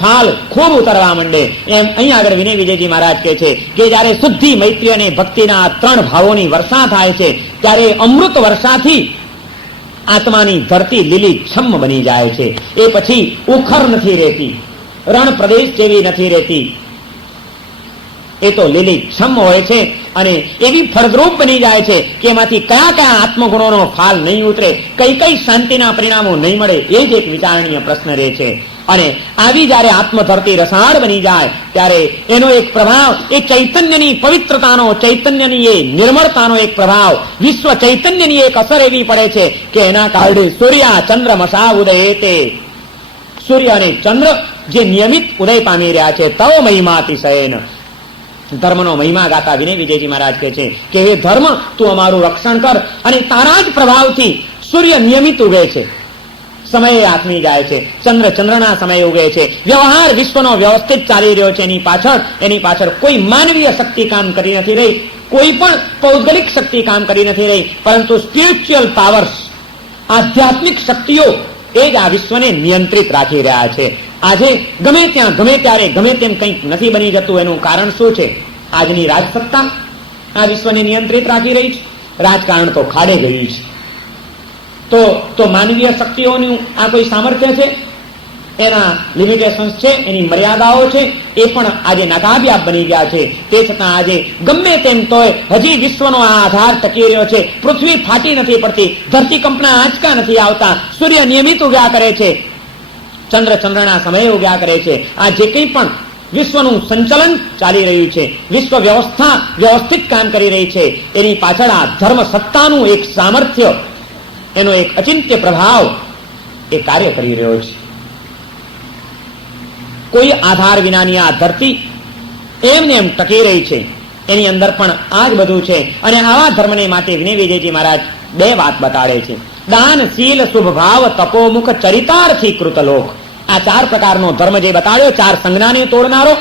ફાલ ખૂબ ઉતરવા માંડે. એમ અહીં આગળ વિનય વિજયજી મહારાજ કહે છે કે જયારે શુદ્ધિ મૈત્રી અને ભક્તિના ત્રણ ભાવોની વર્ષા થાય છે ત્યારે અમૃત વર્ષાથી આત્માની ધરતી લીલી છમ્મ બની જાય છે. એ પછી ઉખર નથી રહેતી, રણ પ્રદેશ જેવી નથી રહેતી, એ તો લીલી છમ્મ હોય છે અને એવી ફળદ્રુપ બની જાય છે કે એમાંથી કયા કયા આત્મગુણોનો ફાલ નહીં ઉતરે, કઈ કઈ શાંતિના પરિણામો નહીં મળે, એ જ એક વિચારણીય પ્રશ્ન રહે છે. અને આવી જયારે આત્મધરતી રસાળ બની જાય ત્યારે એનો એક પ્રભાવ એ ચૈતન્યની પવિત્રતાનો, ચૈતન્યની એ નિર્મળતાનો એક પ્રભાવ, વિશ્વ ચૈતન્યની એક અસર એવી પડે છે કે એના કારણે સૂર્ય ચંદ્ર મસા ઉદય તે, સૂર્ય અને ચંદ્ર જે નિયમિત ઉદય પામી રહ્યા છે. તવ મહિમાતિશયન. ધર્મનો મહિમા ગાતા વિનય વિજયજી મહારાજ કહે છે કે હે ધર્મ, તું અમારું રક્ષણ કર. અને તારા જ પ્રભાવથી સૂર્ય નિયમિત ઉગે છે, સમયે આથમી જાય છે, ચંદ્રના સમયે ઉગે છે, વ્યવહાર વિશ્વનો વ્યવસ્થિત ચાલી રહ્યો છે. એની પાછળ કોઈ માનવીય શક્તિ કામ કરી નથી રહી, કોઈ પણ પૌદ્ગલિક શક્તિ કામ કરી નથી રહી, પરંતુ સ્પિરિચ્યુઅલ પાવર્સ, આધ્યાત્મિક શક્તિઓ એ જ આ વિશ્વને નિયંત્રિત રાખી રહ્યા છે. આજે ગમે ત્યાં, ગમે ત્યારે, ગમે તેમ કંઈક નથી બની જતું. એનું કારણ શું છે? આજની રાજસત્તા આ વિશ્વને નિયંત્રિત રાખી રહી છે. રાજકારણ તો ખાડે ગયું છે. તો માનવીય શક્તિઓનું આ કોઈ સામર્થ્ય છે? એના લિમિટેશન્સ છે, એની મર્યાદાઓ છે, એ પણ આજે નાકાબિયાબ બની ગયા છે. તે છતાં આજે ગમે તેમ તોય હજી વિશ્વનો આ આધાર ટકી રહ્યો છે. પૃથ્વી ફાટી નથી પડતી, ધરતીકંપના આંચકા નથી આવતા, સૂર્ય નિયમિત ઉગ્યા કરે છે, ચંદ્રના સમયે ઉગ્યા કરે છે. આ જે કંઈ પણ વિશ્વનું સંચલન ચાલી રહ્યું છે, વિશ્વ વ્યવસ્થા વ્યવસ્થિત કામ કરી રહી છે, એની પાછળ આ ધર્મ સત્તાનું એક સામર્થ્ય, એનો એક અચિંત્ય પ્રભાવ એ કાર્ય કરી રહ્યો છે. કોઈ આધાર વિનાની આ ધરતી એમને એમ ટકી રહી છે, એની અંદર પણ આ જ બધું છે. અને આવા ધર્મને માટે વિનય વિજયજી મહારાજ બે વાત બતાડે છે. દાન, શીલ, શુભ ભાવ, તપોમુખ, ચરિતાર્થી કૃતલોક. આ ચાર પ્રકારનો ધર્મ જે બતાડ્યો, ચાર સંજ્ઞાને તોડનારો,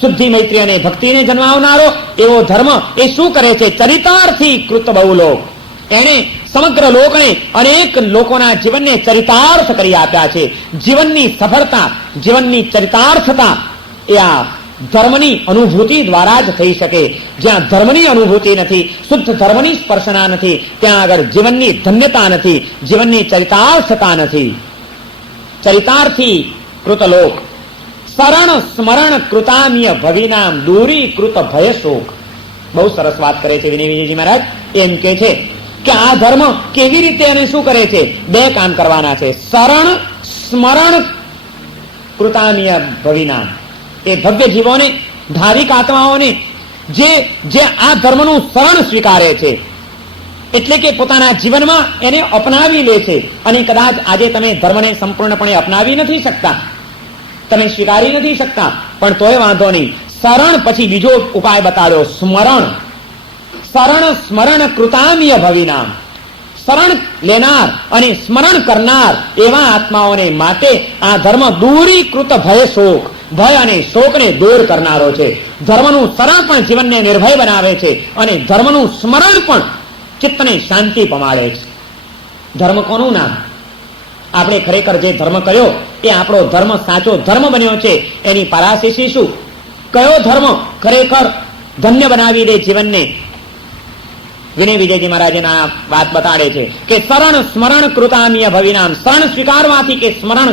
શુદ્ધિ, મૈત્રી અને ભક્તિને જન્માવનારો એવો ધર્મ એ શું કરે છે? ચરિતાર્થી કૃત બહુલોક. એને સમગ્ર લોકને, અનેક લોકોના જીવનને ચરિતાર્થ કરી આપ્યા છે. જીવનની સફળતા, જીવનની ચરિતાર્થતા એ આ ધર્મની અનુભૂતિ દ્વારા જ થઈ શકે. જ્યાં ધર્મની અનુભૂતિ નથી, શુદ્ધ ધર્મની સ્પર્શના નથી, ત્યાં આગળ જીવનની ધન્યતા નથી, જીવનની ચરિતાર્થતા નથી. ચરિતાર્થી કૃતલોક. શરણ સ્મરણ કૃતામ્ય ભવિનામ દૂરીકૃત ભય શોક. બહુ સરસ વાત કરે છે વિનય વિજયજી મહારાજ. એમ કે છે કે આ ધર્મ કેવી રીતે અને શું કરે છે? બે કામ કરવાના છે. શરણ સ્મરણ કૃતામ્ય ભવિનામ. એ ભવ્ય જીવોને, ધાર્મિક આત્માઓને જે આ ધર્મનું શરણ સ્વીકારે છે, એટલે કે પોતાના જીવનમાં એને અપનાવી લે છે. અને કદાચ આજે તમે ધર્મને સંપૂર્ણપણે અપનાવી નથી શકતા, તમે સ્વીકારી નથી શકતા, પણ તોય વાંધો નહીં. શરણ પછી બીજો ઉપાય બતાડ્યો, સ્મરણ. શરણ સ્મરણ કૃતામ્ય ભવિનામ. શરણ લેનાર અને સ્મરણ કરનાર એવા આત્માઓને માટે આ ધર્મ દૂરીકૃત ભય શોક. ભય અને શોકને દૂર કરનારો છે. ધર્મનું શરણ પણ જીવનને નિર્ભય બનાવે છે, અને ધર્મનું સ્મરણ પણ ચિત્તને શાંતિ પમાડે છે. ધર્મ કોનું નામ? આપણે ખરેખર જે ધર્મ કર્યો એ આપણો ધર્મ સાચો ધર્મ બન્યો છે. એની પરાશીષી શું? કયો ધર્મ ખરેખર ધન્ય બનાવી દે જીવનને? વિનય વિજયજી મહારાજના વાત બતાડે છે કે શરણ સ્મરણ કૃતામ્ય ભવિનામ. શરણ સ્વીકારવાથી કે સ્મરણ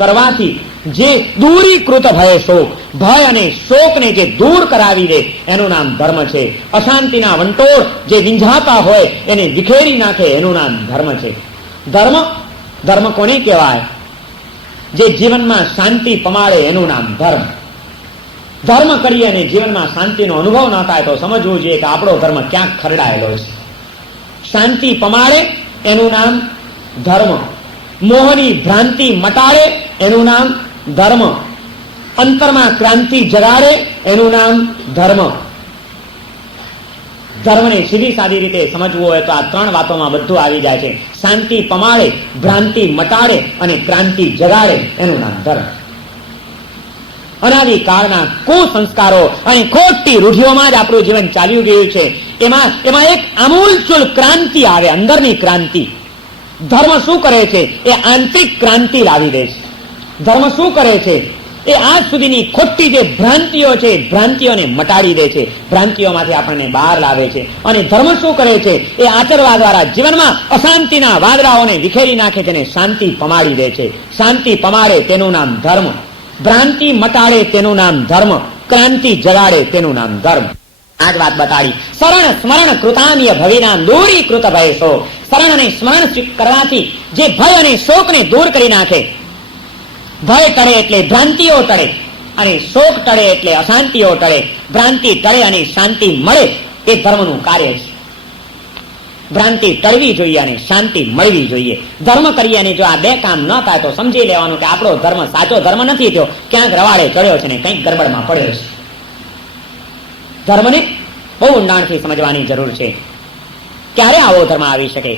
કરવાથી જે દૂરીકૃત ભય શોક, ભય અને શોકને જે દૂર કરાવી દે એનું નામ ધર્મ છે. અશાંતિના વંટોળ જે વિંઝાતા હોય એને વિખેરી નાખે એનું નામ ધર્મ છે. ધર્મ કોને કહેવાય? જે જીવનમાં શાંતિ પમાડે એનું નામ ધર્મ. ધર્મ કરીએ અને જીવનમાં શાંતિનો અનુભવ ન થાય તો સમજવું જોઈએ કે આપણો ધર્મ ક્યાંક ખરડાયેલો છે. શાંતિ પમાડે એનું નામ ધર્મ. મોહની ભ્રાંતિ મટાડે એનું નામ ધર્મ. અંતરમાં ક્રાંતિ જગાડે એનું નામ ધર્મ. ધર્મને સીધી સાદી રીતે સમજવું હોય તો આ ત્રણ વાતોમાં બધું આવી જાય છે. શાંતિ પમાડે, ભ્રાંતિ મટાડે અને ક્રાંતિ જગાડે એનું નામ ધર્મ. અનાદિકાળના કુસંસ્કારો અને ખોટી રૂઢિઓમાં જ આપણું જીવન ચાલ્યું ગયું છે. એમાં એક આમૂલચૂલ ક્રાંતિ આવે, અંદરની ક્રાંતિ. ધર્મ શું કરે છે? એ આંતરિક ક્રાંતિ લાવી દે છે. ધર્મ શું કરે છે? એ આજ સુધીની ખોટી જે ભ્રાંતિઓ છે, ભ્રાંતિઓને મટાડી દે છે, ભ્રાંતિઓમાંથી આપણને બહાર લાવે છે. અને ધર્મ શું કરે છે? એ આચરવા દ્વારા જીવનમાં અશાંતિના વાદળાઓને વિખેરી નાખે છે અને શાંતિ પમાડી દે છે. શાંતિ પમાડે તેનું નામ ધર્મ. ભ્રાંતિ મટાડે તેનું નામ ધર્મ. ક્રાંતિ જગાડે તેનું નામ ધર્મ. આ જ વાત બતાડી. શરણ સ્મરણ કૃતામ્ય ભવિનામ દૂરીકૃત ભય શોક. શરણ અને સ્મરણ કરવાથી જે ભય અને શોકને દૂર કરી નાખે. ભય ટળે એટલે ભ્રાંતિઓ ટળે, અને શોક ટળે એટલે અશાંતિઓ ટળે. ભ્રાંતિ ટળે અને શાંતિ મળે એ ધર્મનું કાર્ય છે. ભ્રાંતિ ટળવી જોઈએ અને શાંતિ મળવી જોઈએ. ધર્મ કરીએ અને જો આ બે કામ ન થાય તો સમજી લેવાનું કે આપણો ધર્મ સાચો ધર્મ નથી થયો, ક્યાંક રવાડે ચડ્યો છે ને કંઈક ગરબડમાં પડ્યો છે. ધર્મને બહુ ઊંડાણથી સમજવાની જરૂર છે. ક્યારે આવો ધર્મ આવી શકે?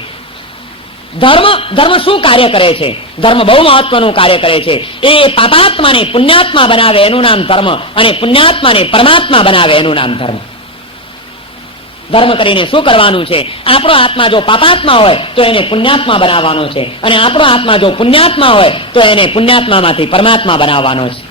ધર્મ શું કાર્ય કરે છે? ધર્મ બહુ મહત્વનું કાર્ય કરે છે. એ પાપાત્માને પુણ્યાત્મા બનાવે એનું નામ ધર્મ, અને પુણ્યાત્માને પરમાત્મા બનાવે એનું નામ ધર્મ. ધર્મ કરીને શું કરવાનું છે? આપણો આત્મા જો પાપાત્મા હોય તો એને પુણ્યાત્મા બનાવવાનો છે, અને આપણો આત્મા જો પુણ્યાત્મા હોય તો એને પુણ્યાત્મામાંથી પરમાત્મા બનાવવાનો છે.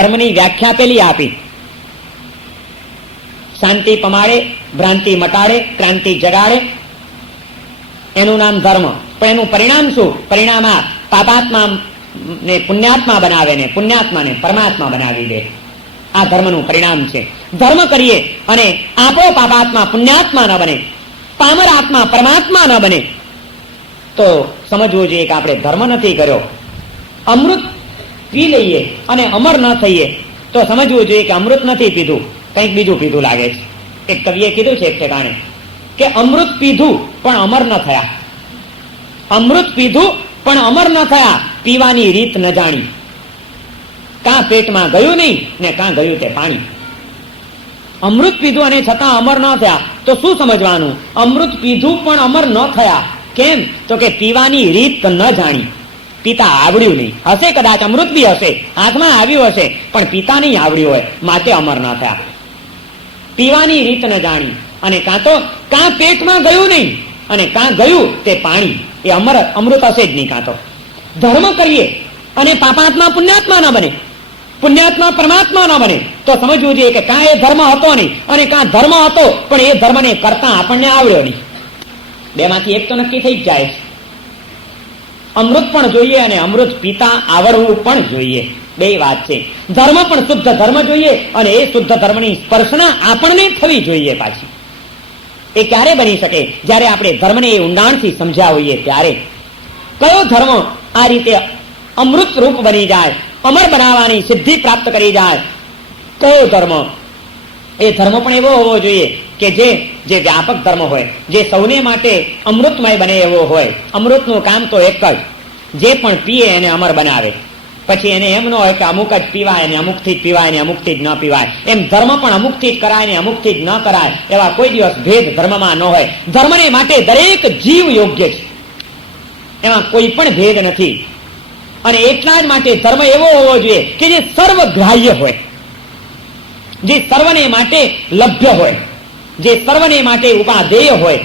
કર્મની વ્યાખ્યા પેલી આપી, શાંતિ પમાડે, ભ્રાંતિ મટાડે, ક્રાંતિ જગાડે, એનું નામ ધર્મ. પણ એનું પરિણામ શું? પરિણામ આ પાપાત્મા ને પુણ્યાત્મા બનાવે ને પુણ્યાત્માને પરમાત્મા બનાવી દે. આ ધર્મનું પરિણામ છે. ધર્મ કરીએ અને આપણો પાપાત્મા પુણ્યાત્મા ન બને, પામર આત્મા પરમાત્મા ન બને, તો સમજવું જોઈએ કે આપણે ધર્મ નથી કર્યો. અમૃત પી લઈએ અને અમર ન થઈએ તો સમજવું જોઈએ કે અમૃત નથી પીધું, કંઈક બીજું પીધું લાગે છે. એક કવિએ કીધું છે એક ઠેકાણે કે અમૃત પીધું પણ અમર ન થયા. અમૃત પીધું પણ અમર ન થયા, પીવાની રીત ન જાણી. કાં પેટમાં ગયું નહીં ને કાં ગયું તે પાણી. અમૃત પીધું અને છતાં અમર ન થયા તો શું સમજવાનું? અમૃત પીધું પણ અમર ન થયા. કેમ? તો કે પીવાની રીત ન જાણી, પિતા આવડ્યું નહીં. હશે કદાચ અમૃત બી હશે, હાથમાં આવ્યું હશે, પણ પિતા નહીં આવડ્યું હોય, માટે અમર ન થયા. પીવાની રીત ન જાણી, અને કાં પેટમાં ગયું નહીં અને કાં ગયું તે પાણી. એ અમૃત હશે જ નહીં. કાં તો ધર્મ કરીએ અને પાપાત્મા પુણ્યાત્મા ન બને, પુણ્યાત્મા પરમાત્મા ન બને, તો સમજવું જોઈએ કે કાં એ ધર્મ હતો નહીં અને કાં ધર્મ હતો પણ એ ધર્મને કરતા આપણને આવડ્યો નહીં. બેમાંથી એક તો નક્કી થઈ જ જાય છે. અમૃત પણ જોઈએ અને અમૃત પિતા આવડવું પણ જોઈએ. બે વાત છે. ધર્મ પણ શુદ્ધ ધર્મ જોઈએ અને એ શુદ્ધ ધર્મની સ્પર્શના આપણને થવી જોઈએ. પાછી એ ક્યારે બની શકે? જ્યારે આપણે ધર્મને એ ઊંડાણથી સમજ્યા હોઈએ ત્યારે. કયો ધર્મ આ રીતે અમૃત રૂપ બની જાય, અમર બનાવવાની સિદ્ધિ પ્રાપ્ત કરી જાય? કયો ધર્મ? એ ધર્મ પણ એવો હોવો જોઈએ કે જે વ્યાપક ધર્મ હોય, જે સૌને માટે અમૃતમય બને એવો હોય. અમૃતનું કામ તો એક જ, જે પણ પીએ એને અમર બનાવે. પછી એને એમ ન હોય કે અમુક જ પીવાય ને અમુકથી જ પીવાય ને અમુકથી જ ન પીવાય. એમ ધર્મ પણ અમુકથી જ કરાય ને અમુકથી જ ન કરાય, એવા કોઈ દિવસ ભેદ ધર્મમાં ન હોય. ધર્મને માટે દરેક જીવ યોગ્ય છે, એમાં કોઈ પણ ભેદ નથી. અને એટલા જ માટે ધર્મ એવો હોવો જોઈએ કે જે સર્વગ્રાહ્ય હોય, જે સર્વને માટે લભ્ય હોય, જે સર્વને માટે ઉપાદેય હોય,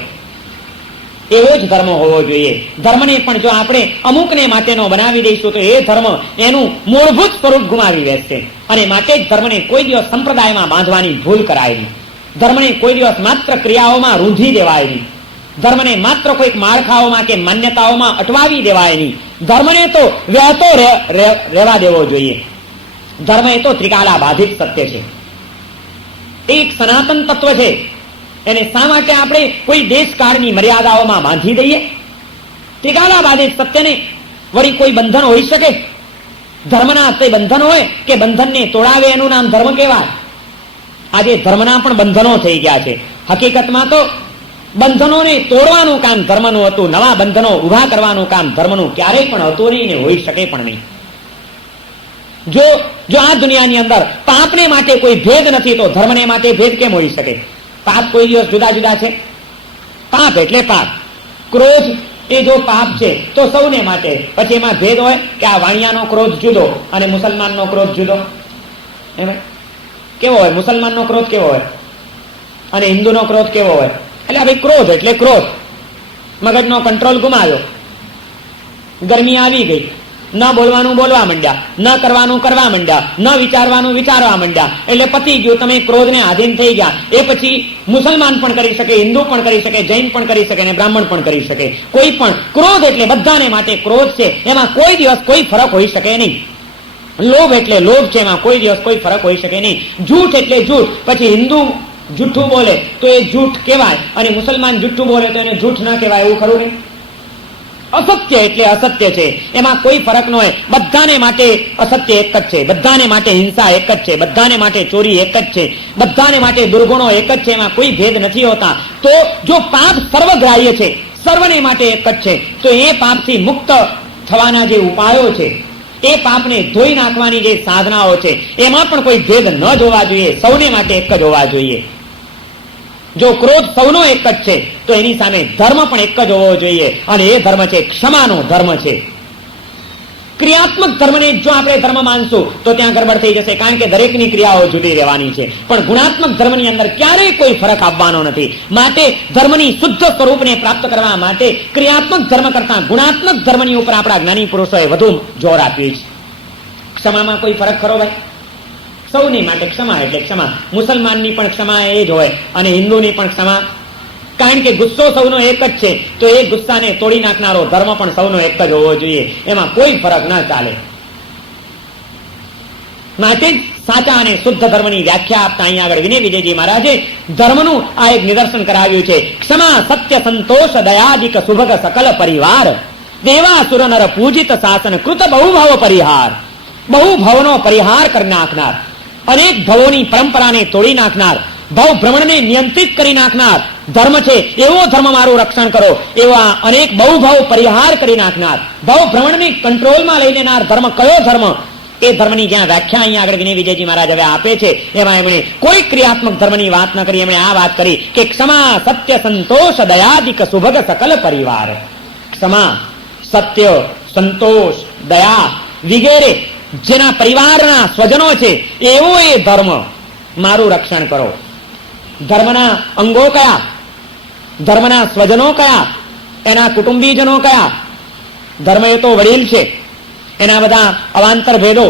એવો જ ધર્મ હોવો જોઈએ. ધર્મને પણ જો આપણે અમુકને માટેનો બનાવી દઈશું તો એ ધર્મ એનું મૂળભૂત સ્વરૂપ ગુમાવી બેસશે. અને માટે જ ધર્મને કોઈ દિવસ સંપ્રદાયમાં બાંધવાની ભૂલ કરાય નહીં. ધર્મને કોઈ દિવસ માત્ર ક્રિયાઓમાં રૂંધી દેવાય નહીં. ધર્મને માત્ર કોઈક માળખાઓમાં કે માન્યતાઓમાં અટવાવી દેવાય નહીં. ધર્મને તો વહેતો રહેવા દેવો જોઈએ. ધર્મ એ તો ત્રિકાલા બાધિત સત્ય છે, એક સનાતન તત્વ છે. એને શા માટે આપણે કોઈ દેશકાળની મર્યાદાઓમાં બાંધી દઈએ? ત્રિકાલા બાધિત સત્યને વળી કોઈ બંધન હોઈ શકે? ધર્મના તે બંધન હોય કે બંધનને તોડાવે એનું નામ ધર્મ કહેવાય. આજે ધર્મના પણ બંધનો થઈ ગયા છે. હકીકતમાં તો બંધનોને તોડવાનું કામ ધર્મનું હતું, નવા બંધનો ઉભા કરવાનું કામ ધર્મનું ક્યારેય પણ હતું નહીં ને હોઈ શકે પણ નહીં. જો આ દુનિયાની અંદર પાપને માટે કોઈ ભેદ નથી તો ધર્મને માટે ભેદ કેમ હોઈ શકે? પાપ કોઈ દિવસ જુદા જુદા છે? પાપ એટલે પાપ. ક્રોધ એ જો પાપ છે તો સૌને માટે. પછી એમાં ભેદ હોય કે આ વાણિયાનો ક્રોધ જુદો અને મુસલમાનનો ક્રોધ જુદો? એમ કેવો હોય? મુસલમાનનો ક્રોધ કેવો હોય અને હિન્દુનો ક્રોધ કેવો હોય? એટલે ભાઈ ક્રોધ એટલે ક્રોધ. મગજનો કંટ્રોલ ગુમાવ્યો, ગરમી આવી ગઈ, ન બોલવાનું બોલવા માંડ્યા, ન કરવાનું કરવા માંડ્યા, ન વિચારવાનું વિચારવા માંડ્યા, એટલે પતી ગયું. તમે ક્રોધને આધીન થઈ ગયા. એ પછી મુસલમાન પણ કરી શકે, હિન્દુ પણ કરી શકે, જૈન પણ કરી શકે અને બ્રાહ્મણ પણ કરી શકે. કોઈ પણ ક્રોધ એટલે બધાને માટે ક્રોધ છે, એમાં કોઈ દિવસ કોઈ ફરક હોઈ શકે નહીં. લોભ એટલે લોભ છે, એમાં કોઈ દિવસ કોઈ ફરક હોઈ શકે નહીં. જૂઠ એટલે જૂઠ. પછી હિન્દુ જૂઠું બોલે તો એ જૂઠ કહેવાય અને મુસલમાન જૂઠું બોલે તો એને જૂઠ ના કહેવાય, એવું ખરું નહીં? અસત્ય એટલે અસત્ય છે, એમાં કોઈ ફરક ન હોય. બધાને માટે અસત્ય એક જ છે, બધાને માટે હિંસા એક જ છે, બધાને માટે ચોરી એક જ છે, બધાને માટે દુર્ગુણો એક જ છે, એમાં કોઈ ભેદ નથી હોતા. તો જો પાપ સર્વગ્રાહ્ય છે, સર્વને માટે એક જ છે, તો એ પાપથી મુક્ત થવાના જે ઉપાયો છે, એ પાપને ધોઈ નાખવાની જે સાધનાઓ છે, એમાં પણ કોઈ ભેદ ન જોવા જોઈએ. સૌને માટે એક જ હોવા જોઈએ. જો ક્રોધ સૌનો એક જ છે તો એની સામે ધર્મ પણ એક જ હોવો જોઈએ અને એ ધર્મ છે ક્ષમાનો ધર્મ છે. ક્રિયાત્મક ધર્મને જો આપણે ધર્મ માનશું તો ત્યાં ગડબડ થઈ જશે, કારણ કે દરેકની ક્રિયાઓ જુદી રહેવાની છે. પણ ગુણાત્મક ધર્મની અંદર ક્યારેય કોઈ ફરક આવવાનો નથી. માટે ધર્મની શુદ્ધ સ્વરૂપને પ્રાપ્ત કરવા માટે ક્રિયાત્મક ધર્મ કરતા ગુણાત્મક ધર્મની ઉપર આપણા જ્ઞાની પુરુષોએ વધુ જોર આપ્યું છે. ક્ષમામાં કોઈ ફરક ખરો ભાઈ? સૌની માટે ક્ષમા એટલે ક્ષમા. મુસલમાનની પણ ક્ષમા એ જ હોય અને હિન્દુની પણ ક્ષમા. કારણ કે ગુસ્સો સૌનો એક જ છે, તો એ ગુસ્સાને તોડી નાખનારો ધર્મ પણ સૌનો એક જ હોવો જોઈએ, એમાં કોઈ ફરક ના ચાલે. માટે જ સાચા અને શુદ્ધ ધર્મની વ્યાખ્યા આપતા અહીંયા આગળ વિનય વિજયજી મહારાજે ધર્મનું આ એક નિદર્શન કરાવ્યું છે. ક્ષમા સત્ય સંતોષ દયાદિક સુભગ સકલ પરિવાર દેવાસુર નર પૂજિત શાસન કૃત બહુભાવ પરિહાર. બહુ ભવનો પરિહાર કરી નાખનાર, અનેક ભવોની પરંપરાને તોડી નાખનાર, ભવ ભ્રમણને નિયંત્રિત કરી નાખનાર ધર્મ છે. એવો ધર્મ મારું રક્ષણ કરો, એવા અનેક બહુ ભાવ પરિહાર કરી નાખનાર, ભવ ભ્રમણને કંટ્રોલમાં લઈ લેનાર ધર્મ કયો ધર્મ? એ ધર્મની જ્યાં વ્યાખ્યા અહીંયા આગળ વિનય વિજયજી મહારાજ હવે આપે છે, એમાં એમણે કોઈ ક્રિયાત્મક ધર્મની વાત ન કરી. એમણે આ વાત કરી કે ક્ષમા સત્ય સંતોષ દયાદિક સુભગ સકલ પરિવાર. ક્ષમા, સત્ય, સંતોષ, દયા વગેરે જેના પરિવારના સ્વજનો છે, એવો એ ધર્મ મારું રક્ષણ કરો. ધર્મના અંગો કયા? ધર્મના સ્વજનો કયા? એના કુટુંબીજનો કયા? ધર્મ એ તો વડીલ છે, એના બધા અવાંતર ભેદો,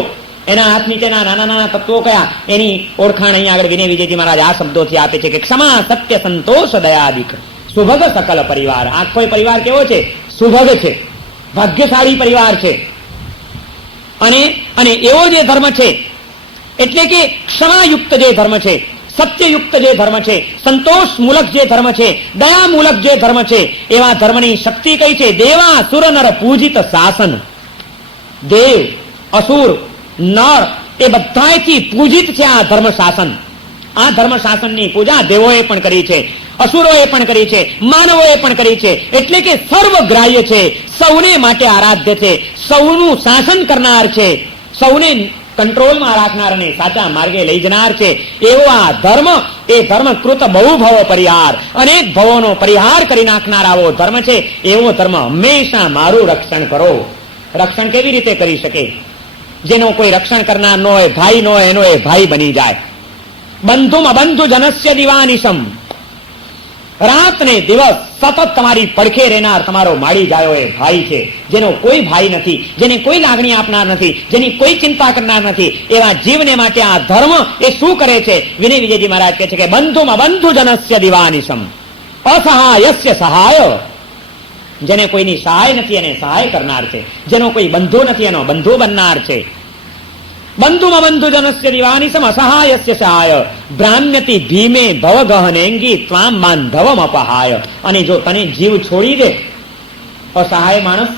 એના હાથ નીચેના નાના નાના તત્વો કયા? એની ઓળખાણ અહીંયા આગળ વિનય વિજયજી મહારાજ આ શબ્દોથી આપે છે કે ક્ષમા સત્ય સંતોષ દયાદિક સુભગ સકલ પરિવાર. આખો પરિવાર કેવો છે? સુભગ છે, ભાગ્યશાળી પરિવાર છે. અને એવો જે ધર્મ છે, એટલે કે ક્ષમાયુક્ત જે ધર્મ છે, સત્યયુક્ત જે ધર્મ છે, સંતોષ મૂલક જે ધર્મ છે, દયા મૂલક જે ધર્મ છે, એવા ધર્મની શક્તિ કઈ છે? દેવા સુર નર પૂજિત શાસન. દેવ, અસુર, નર એ બધાથી પૂજિત છે આ ધર્મ શાસન. આ ધર્મ શાસનની પૂજા દેવોએ પણ કરી છે, અસુરોએ પણ કરી છે, માનવોએ પણ કરી છે. એટલે કે સર્વગ્રાહ્ય છે, સૌને માટે આરાધ્ય છે, સૌનું શાસન કરનાર છે, સૌને કંટ્રોલમાં રાખનાર અને સાચા માર્ગે લઈ જનાર છે. એવો આ ધર્મ, એ ધર્મ કૃત બહુ ભવો પરિહાર, અનેક ભવોનો પરિહાર કરી નાખનાર આવો ધર્મ છે. એવો ધર્મ હંમેશા મારું રક્ષણ કરો. રક્ષણ કેવી રીતે કરી શકે? જેનો કોઈ રક્ષણ કરનાર ન હોય, ભાઈ ન હોય, એનો એ ભાઈ બની જાય. બંધુમ અબંધુ જનસ્ય દિવાનિશમ. રાત ને દિવસ સતત તમારી પડખે રહેનાર તમારો માડી જાયો એ ભાઈ છે. જેનો કોઈ ભાઈ નથી, જેને કોઈ લાગણી આપનાર નથી, જેની કોઈ ચિંતા કરનાર નથી, એવા જીવને માટે આ ધર્મ એ શું કરે છે? વિનય વિજયજી મહારાજ કહે છે કે બંધુમ અબંધુ જનસ્ય દિવાનિશમ અસહાયસ્ય સહાય. જેને કોઈની સહાય નથી એને સહાય કરનાર છે, જેનો કોઈ બંધુ નથી એનો બંધુ બનનાર છે. બંધુમ બંધુ જનસ્ય દિવાનિશમ અસહાયસ્ય સહાય ભ્રામ્યતિ ભીમે ભવ ગહનેંગી ત્વામ બાંધવમ અપહાય. અને જો તને જીવ છોડી દે, અસહાય માણસ,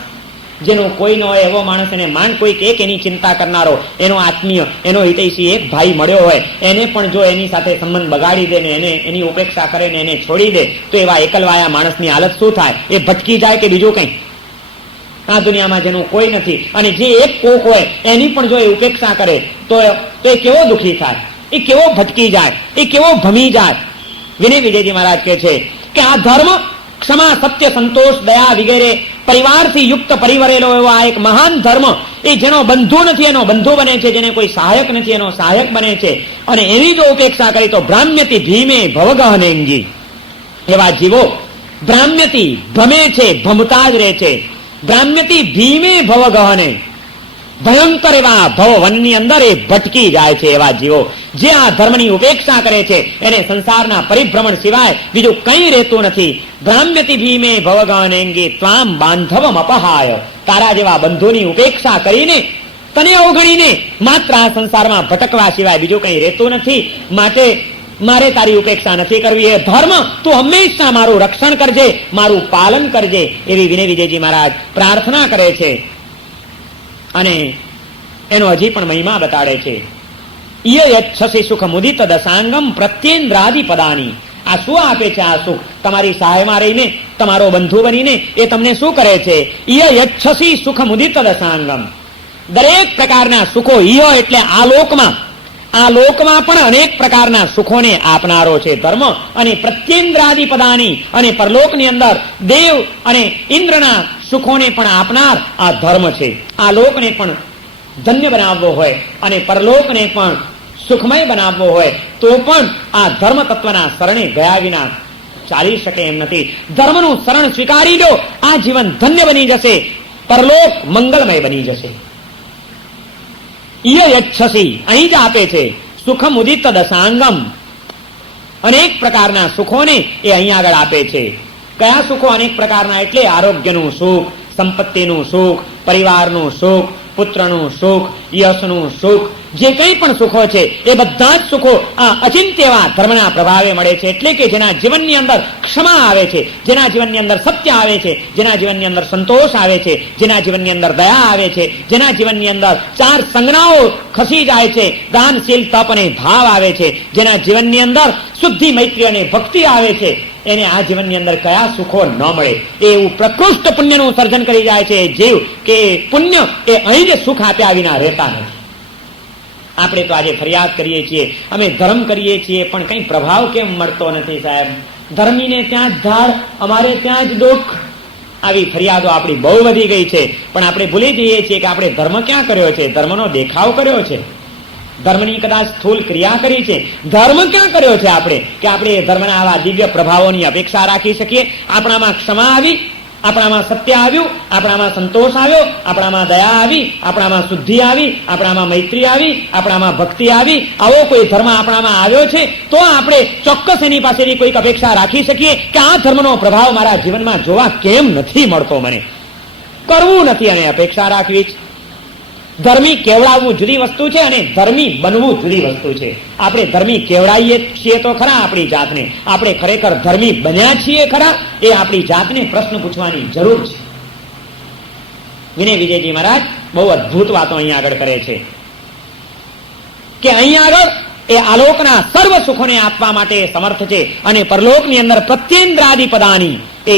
જેનો કોઈ ન હોય એવો માણસ, એને માંડ કોઈક એક એની ચિંતા કરનારો, એનો આત્મીય, એનો હિતૈષી એક ભાઈ મળ્યો હોય, એને પણ જો એની સાથે સંબંધ બગાડી દે ને એને એની ઉપેક્ષા કરે ને એને છોડી દે, તો એવા એકલવાયા માણસની હાલત શું થાય? એ ભટકી જાય કે બીજું કંઈ? આ દુનિયામાં જેનું કોઈ નથી અને જે એક કોક હોય એની પણ જો એ ઉપેક્ષા કરે તો એ કેવો દુઃખી થાય, એ કેવો ભટકી જાય, એ કેવો ભમી જાય. વિનય વિજયજી મહારાજ કહે છે કે આ ધર્મ ક્ષમા સત્ય સંતોષ દયા વગેરે પરિવારથી યુક્ત પરિવરેલો એવો આ એક મહાન ધર્મ, એ જેનો બંધુ નથી એનો બંધુ બને છે, જેને કોઈ સહાયક નથી એનો સહાયક બને છે. અને એની જો ઉપેક્ષા કરી તો ભ્રામ્યતિ ભીમે ભવગહનેંગી. એવા જીવો ભ્રામ્યતિ ભમે છે, ભમતા જ રહે છે. ભ્રામ્યતિ ભીમે ભવગહને, ભયંકર એવા ભવ વનની અંદર એ ભટકી જાય છે. એવા જીવો જે આ ધર્મની ઉપેક્ષા કરે છે એને સંસારના પરિભ્રમણ સિવાય બીજું કંઈ રહેતું નથી. ભ્રામ્યતિ ભીમે ભવગહનેંગી ત્વામ બાંધવમ અપહાય. તારા જેવા બંધુની ઉપેક્ષા કરીને, તને અવગણીને માત્ર આ સંસારમાં ભટકવા સિવાય બીજું કંઈ રહેતું નથી. માટે મારે તારી ઉપેક્ષા નથી કરવી. એ ધર્મ તું હંમેશા મારું રક્ષણ કરજે, મારું પાલન કરજે, એવી વિનય વિજયજી મહારાજ પ્રાર્થના કરે છે. અને એનો હજી પણ મહિમા બતાડે છે. ય યચ્છસી સુખ મુદિત દશાંગમ પ્રત્યેન્દ્રાદિ પદાની. આ શું આપે છે? આ સુખ તમારી સહાયમાં રહીને, તમારો બંધુ બનીને એ તમને શું કરે છે? ય યચ્છસી સુખ મુદિત દશાંગમ. દરેક પ્રકારના સુખો, ય એટલે આ લોકમાં પણ અનેક પ્રકારના સુખોને આપનારો છે ધર્મ. અને પ્રત્યેન્દ્રાદિ પદાની, અને પરલોકની અંદર દેવ અને ઇન્દ્રના સુખોને પણ આપનાર આ ધર્મ છે. આ લોકને પણ ધન્ય બનાવવો હોય અને પરલોકને પણ સુખમય બનાવવો હોય તો પણ આ ધર્મ તત્વના શરણે ગયા વિના ચાલી શકે એમ નથી. ધર્મનું શરણ સ્વીકારી લો, આ જીવન ધન્ય બની જશે, પરલોક મંગલમય બની જશે. ય યચ્છસી અહીં જ આપે છે. સુખમ ઉદિત દશાંગમ, અનેક પ્રકારના સુખોને એ અહીંયા આગળ આપે છે. કયા સુખો અનેક પ્રકારના? એટલે આરોગ્યનું સુખ, સંપત્તિનું સુખ, પરિવારનું સુખ, પુત્રનું સુખ, યશનું સુખ, જે કંઈ પણ સુખો છે એ બધા જ સુખો આ અચિંત્યવા ધર્મના પ્રભાવે મળે છે. એટલે કે જેના જીવનની અંદર ક્ષમા આવે છે, જેના જીવનની અંદર સત્ય આવે છે, જેના જીવનની અંદર સંતોષ આવે છે, જેના જીવનની અંદર દયા આવે છે, જેના જીવનની અંદર ચાર સંજ્ઞાઓ ખસી જાય છે, દાનશીલ તપ અને ભાવ આવે છે, જેના જીવનની અંદર શુદ્ધિ મૈત્રી અને ભક્તિ આવે છે, એને આ જીવનની અંદર કયા સુખો ન મળે? એવું પ્રકૃષ્ટ પુણ્યનું સર્જન કરી જાય છે જીવ, કે પુણ્ય એ અહીં જ સુખ આપ્યા વિના રહેતા નથી. આપણે તો આજે ફરિયાદ કરીએ છીએ, અમે ધર્મ કરીએ છીએ, પણ કંઈ પ્રભાવ કેમ મળતો નથી સાહેબ? ધર્મીને ત્યાં જ ધાડ, અમારે ત્યાં જ દુઃખ. આવી ફરિયાદો આપણી બહુ વધી ગઈ છે. પણ આપણે ભૂલી જઈએ છીએ કે આપણે ધર્મ ક્યાં કર્યો છે? ધર્મનો દેખાવ કર્યો છે, ધર્મની કદાચ સ્થૂલ ક્રિયા કરી છે. ધર્મ ક્યાં કર્યો છે આપણે, કે આપણે ધર્મના આવા દિવ્ય પ્રભાવોની અપેક્ષા રાખી શકીએ? આપણામાં ક્ષમા આવી, આપણામાં સત્ય આવ્યું, આપણામાં સંતોષ આવ્યો, આપણામાં દયા આવી, આપણામાં શુદ્ધિ આવી, આપણામાં મૈત્રી આવી, આપણામાં ભક્તિ આવી, આવો કોઈ ધર્મ આપણામાં આવ્યો છે તો આપણે ચોક્કસ એની પાસેથી કોઈક અપેક્ષા રાખી શકીએ કે આ ધર્મનો પ્રભાવ મારા જીવનમાં જોવા કેમ નથી મળતો? મને કરવું નથી અને અપેક્ષા રાખવી જ. ધર્મી કેવડાવવું જુદી વસ્તુ છે અને ધર્મી બનવું જુદી વસ્તુ છે. આપણે ધર્મી કેવડાવીએ છીએ તો ખરા આપણી જાતને, આપણે ખરેખર ધર્મી બન્યા છીએ ખરા? એ આપણી જાતને પ્રશ્ન પૂછવાની જરૂર છે. વિનય વિજયજી મહારાજ બહુ અદભુત વાતો અહીંયા આગળ કરે છે કે અહીંયા આગળ એ આલોકના સર્વ સુખોને આપવા માટે સમર્થ છે અને પરલોકની અંદર પ્રત્યેન્દ્રાદિપદાની એ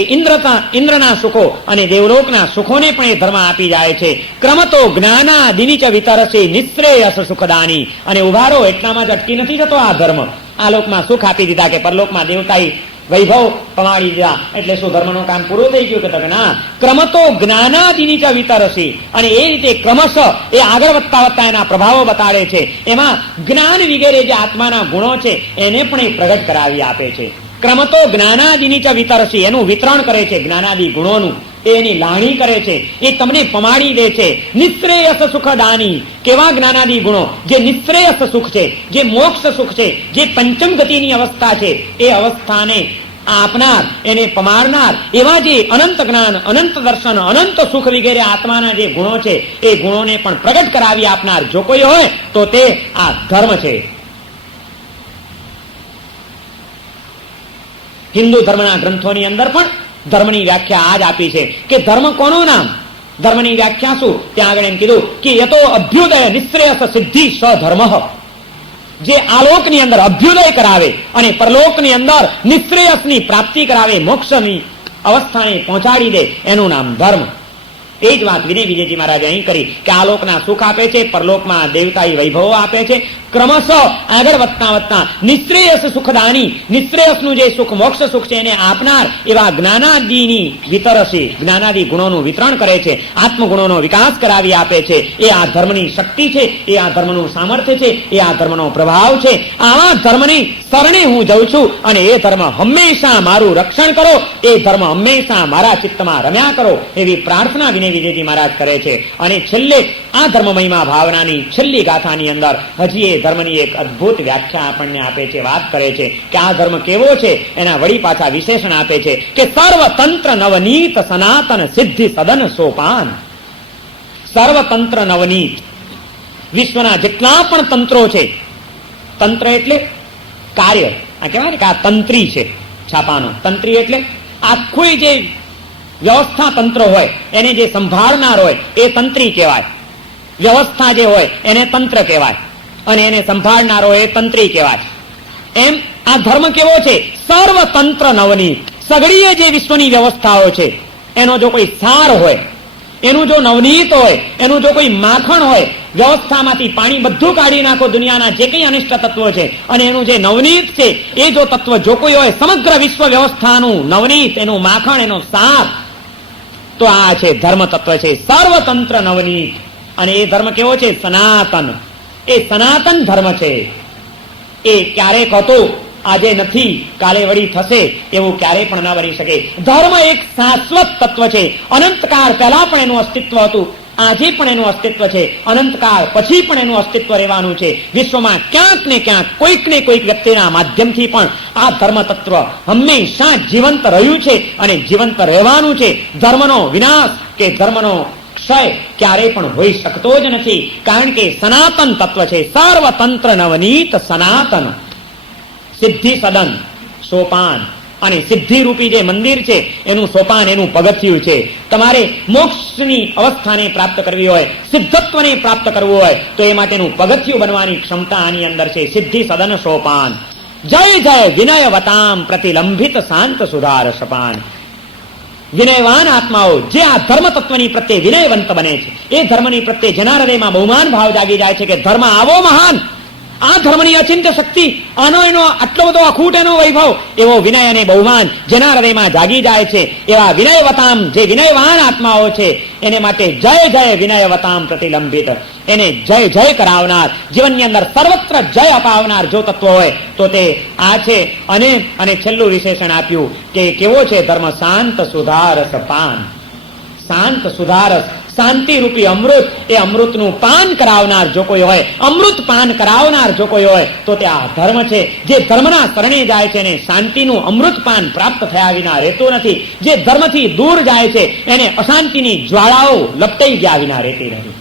ઇન્દ્રના સુખો અને દેવલોકના સુખોને પણ એ ધર્મ આપી જાય છે. ક્રમતો જ્ઞાનાદિની ચ વિતરસે નિશ્રેયસ સુખદાની. અને ઉભારો એટલામાં જ અટકી નથી જતો આ ધર્મ. આ લોકમાં સુખ આપી દીધા કે પરલોકમાં દેવતાઈ વૈભવ પમાડી દીધા એટલે શું ધર્મનું કામ પૂરું થઈ ગયું? કે ના, ક્રમતો જ્ઞાનાદિની ચ વિતરસે. અને એ રીતે ક્રમશ એ આગળ વધતા વધતા એના પ્રભાવો બતાડે છે. એમાં જ્ઞાન વગેરે જે આત્માના ગુણો છે એને પણ એ પ્રગટ કરાવી આપે છે. ક્રમતો જ્ઞાનાદિની ચ વિતરસી, એનું વિતરણ કરે છે જ્ઞાનાદિ ગુણોનું, એની લાણી કરે છે, એ તમને પમાડી દે છે. નિશ્રેયસ સુખદાની. કેવા જ્ઞાનાદિ ગુણો? જે નિશ્રેયસ સુખ છે, જે મોક્ષ સુખ છે, જે પંચમ ગતિની અવસ્થા છે, એ અવસ્થાને આપનાર, એને પમાડનાર એવા જે અનંત જ્ઞાન, અનંત દર્શન, અનંત સુખ વગેરે આત્માના જે ગુણો છે એ ગુણોને પણ પ્રગટ કરાવી આપનાર જો કોઈ હોય તો તે આ ધર્મ છે. હિન્દુ ધર્મના ગ્રંથોની અંદર પણ ધર્મની વ્યાખ્યા આ જ આપી છે કે ધર્મ કોનું નામ? ધર્મની વ્યાખ્યા શું? ત્યાં આગળ એમ કીધું કે યતો અભ્યુદય નિશ્રેયસ સિદ્ધિ સ્વધર્મ. જે આલોકની અંદર અભ્યુદય કરાવે અને પરલોકની અંદર નિશ્રેયસની પ્રાપ્તિ કરાવે, મોક્ષની અવસ્થાને પહોંચાડી દે, એનું નામ ધર્મ. એ જ વાત વિનય વિજયજી મહારાજે અહીં કરી કે આલોકના સુખ આપે છે, પરલોકમાં દેવતાઈ વૈભવો આપે છે. ક્રમશઃ આગળ વધતા વધતા નિશ્રેયસ સુખદાની, નિશ્રેયસનું જે સુખ મોક્ષ સુખ છે એને આપનાર એવા જ્ઞાનાદિની વિતરસી, જ્ઞાનાદિ ગુણોનું વિતરણ કરે છે, આત્મગુણોનો વિકાસ કરાવી આપે છે. એ આ ધર્મની શક્તિ છે, એ આ ધર્મનું સામર્થ્ય છે, એ આ ધર્મનો પ્રભાવ છે. આવા ધર્મની શરણે હું જઉં છું અને એ ધર્મ હંમેશા મારું રક્ષણ કરો, એ ધર્મ હંમેશા મારા ચિત્તમાં રમ્યા કરો, એવી પ્રાર્થના વિનય વિજયજી મહારાજ કરે છે. અને છેલ્લે આ ધર્મ મહિમા ભાવનાની છેલ્લી ગાથાની અંદર હજી એ ધર્મની એક અદભુત વ્યાખ્યા આપણને આપે છે, વાત કરે છે કે આ ધર્મ કેવો છે. એના વળી પાછા વિશેષણ આપે છે કે સર્વતંત્ર નવનીત સનાતન સિદ્ધિ સદન સોપાન. સર્વતંત્ર નવનીત, વિશ્વના જેટલા પણ તંત્રો છે, તંત્ર એટલે કાર્ય, આ કહેવાય ને કે આ તંત્રી છે છાપાનો. તંત્રી એટલે આખું જે વ્યવસ્થા તંત્ર હોય એને જે સંભાળનાર હોય એ તંત્રી કહેવાય. વ્યવસ્થા જે હોય એને તંત્ર કહેવાય અને એને સંભાળનાર હોય એ તંત્રી કહેવાય. એમ આ ધર્મ કેવો છે? સર્વતંત્ર નવનીત. સગડીએ જે વિશ્વની વ્યવસ્થાઓ છે એનો જો કોઈ સાર હોય, એનું જો નવનીત હોય, એનું જો કોઈ માખણ હોય, વ્યવસ્થામાંથી પાણી બધું કાઢી નાખો, દુનિયાના જે કંઈ અનિષ્ટ તત્વો છે, અને એનું જે નવનીત છે એ જો તત્વ જો કોઈ હોય, સમગ્ર વિશ્વ વ્યવસ્થાનું નવનીત, એનું માખણ, એનો સાર, તો આ છે ધર્મ તત્વ છે સર્વતંત્ર નવનીત. અને એ ધર્મ કેવો છે? સનાતન. એ સનાતન ધર્મ છે. એ ક્યારેક હતો, આજે નથી, કાલે વળી થશે, એવું ક્યારેય પણ ન બની શકે. ધર્મ એક શાશ્વત તત્વ છે. અનંતકાળ પહેલા પણ એનું અસ્તિત્વ હતું, આજે પણ એનું અસ્તિત્વ છે, અનંતકાળ પછી પણ એનું અસ્તિત્વ રહેવાનું છે. વિશ્વમાં ક્યાંક ને ક્યાંક કોઈક ને કોઈક વ્યક્તિના માધ્યમથી પણ આ ધર્મ તત્વ હંમેશા જીવંત રહ્યું છે અને જીવંત રહેવાનું છે. ધર્મનો વિનાશ કે ધર્મનો ક્ષય ક્યારેય પણ હોઈ શકતો જ નથી, કારણ કે સનાતન તત્વ છે. સર્વતંત્ર નવનીત સનાતન સિદ્ધિ સદન સોપાન, અને સિદ્ધિ રૂપી જે મંદિર છે એનું સોપાન, એનું પગથિયું છે. તમારે મોક્ષની અવસ્થાને પ્રાપ્ત કરવી હોય, સિદ્ધત્વને પ્રાપ્ત કરવું હોય તો એ માટેનું પગથિયું બનવાની ક્ષમતા આની અંદર છે. સિદ્ધિ સદન સોપાન. જય જય વિનયવતામ પ્રતિલંબિત શાંત સુધાર સપાન. વિનયવાન આત્માઓ જે આ ધર્મ તત્વની પ્રત્યે વિનયવંત બને છે, એ ધર્મની પ્રત્યે જેના હૃદયમાં બહુમાન ભાવ જાગી જાય છે કે ધર્મ આવો મહાન, આ ધર્મની અચિંત્ય શક્તિ, આનો એનો આટલો બધો અખૂટ એનો વૈભવ, એવો વિનય અને બહુમાન જેના હૃદયમાં જાગી જાય છે, એવા વિનયવતામ જે વિનયવાન આત્માઓ છે એને માટે જય જય વિનયવતામ પ્રતિલંબિત, એને જય જય કરાવનાર, જીવનની અંદર સર્વત્ર જય અપાવનાર જો તત્વ હોય તો તે આ છે. અને છેલ્લું વિશેષણ આપ્યું કે કેવો છે ધર્મ? શાંત સુધારસ પાન. શાંત સુધારસ, શાંતિ રૂપી અમૃત, એ અમૃતનું પાન કરાવનાર જો કોઈ હોય, અમૃત પાન કરાવનાર જો કોઈ હોય તો તે આ ધર્મ છે. જે ધર્મના શરણે જાય છે એને શાંતિનું અમૃત પાન પ્રાપ્ત થયા વિના રહેતું નથી. જે ધર્મથી દૂર જાય છે એને અશાંતિની જ્વાળાઓ લપટાઈ ગયા વિના રહેતી નથી.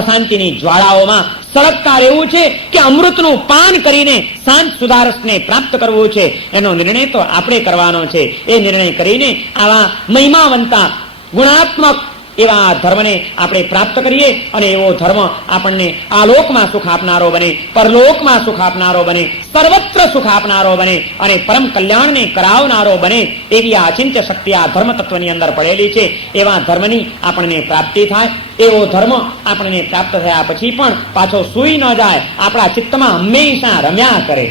અશાંતિની જ્વાળાઓમાં સળગતા રહેવું છે કે અમૃતનું પાન કરીને શાંત સુધારસને પ્રાપ્ત કરવું છે, એનો નિર્ણય તો આપણે કરવાનો છે. એ નિર્ણય કરીને આવા મહિમાવંતા ગુણાત્મક એવા ધર્મને આપણે પ્રાપ્ત કરીએ અને એવો ધર્મ આપણને આલોકમાં સુખ આપનારો બને, પરલોકમાં સુખ આપનારો બને, સર્વત્ર સુખ આપનારો બને અને પરમ કલ્યાણને કરાવનારો બને. એવી આ અચિંત્ય શક્તિ આ ધર્મ તત્વની અંદર પડેલી છે. એવા ધર્મની આપણને પ્રાપ્તિ થાય. એવો ધર્મ આપણને પ્રાપ્ત થયા પછી પણ પાછો સૂઈ ન જાય, આપણા ચિત્તમાં હંમેશા રમ્યા કરે.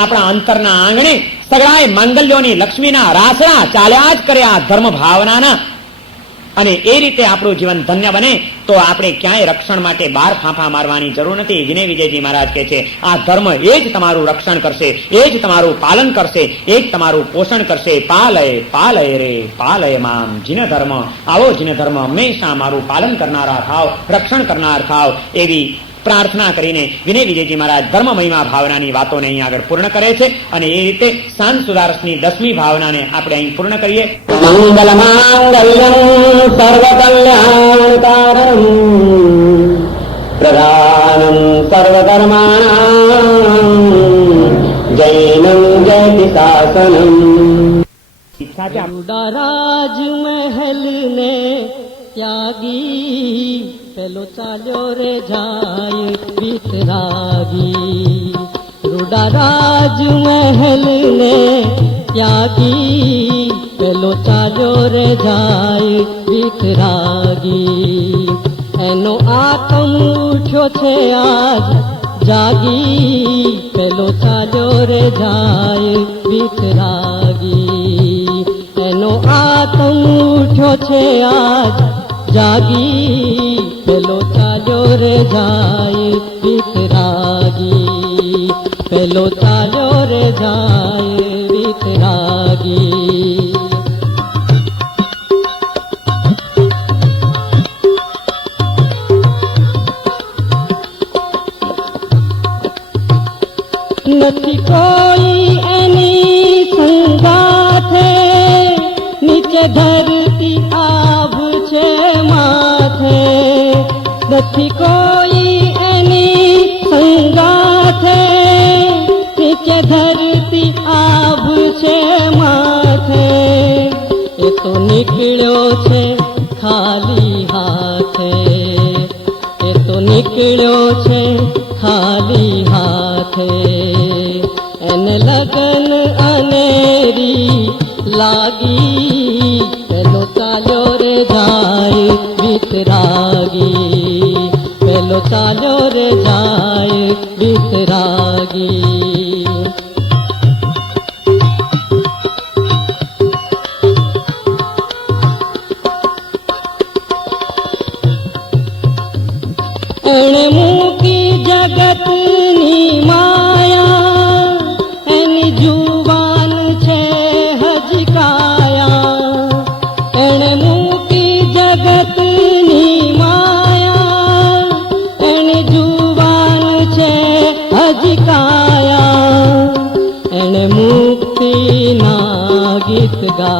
આપણા અંતરના આંગણે સગળાએ માંગલ્યોની લક્ષ્મીના રાસડા ચાલ્યા જ કરે આ ધર્મ ભાવનાના. અને એ રીતે આપણું જીવન ધન્ય બને તો આપણે ક્યાંય રક્ષણ માટે બહાર ફાંફા મારવાની જરૂર નથી. વિનય વિજયજી મહારાજ કહે છે આ ધર્મ એ જ તમારું રક્ષણ કરશે, એ જ તમારું પાલન કરશે, એ જ તમારું પોષણ કરશે. પાલય પાલય રે પાલય મામ. જીન ધર્મ, આવો જીન ધર્મ હંમેશા મારું પાલન કરનારા થાવ, રક્ષણ કરનાર થાવ, એવી પ્રાર્થના કરીને વિનય વિજયજી મહારાજ ધર્મ મહિમા ભાવનાની વાતોને અહીં આગળ પૂર્ણ કરે છે. અને એ રીતે શાંત સુધારસની 10મી ભાવનાને આપણે અહીં પૂર્ણ કરીએ. મંગલ માંગલ્યમ સર્વકલ્યાણકારમ પ્રધાનમ સર્વધર્માણામ જૈનમ જયતિ શાસનમ. રાજ મહેલ ને ત્યાગી પેલો ચાલ્યો રે જાય વિતરાગી. રૂડા રાજ મહેલ ને ત્યાગી પેલો ચાલ્યો રે જાય વિતરાગી. એનો આત્મ ઉઠ્યો છે આજ જાગી પેલો ચાલ્યો રે જાય વિતરાગી. એનો આત્મ ઉઠ્યો છે આજ જાગી પેલો ચાલ્યો રે જાય વિતરાગી. પેલો ચાલ્યો રે જાય વિતરાગી. નથી કોઈ એની સંગાથે, નીચે ધરતી આભ છે માથે. નથી કોઈ એની સંગાથે, નીચે ધરતી આભ છે માથે. એ તો નીકળ્યો છે ખાલી હાથે, એ તો નીકળ્યો છે ખાલી હાથે. એને લગન અનેરી લાગી પેલો ચાલ્યો રે જાય વિતરાગી. પેલો ચાલ્યો રે જાય વિતરાગી. એણે મૂકી જગતની માયા, એની જુવાન છે હજકાયા. એણે મૂકી જગતની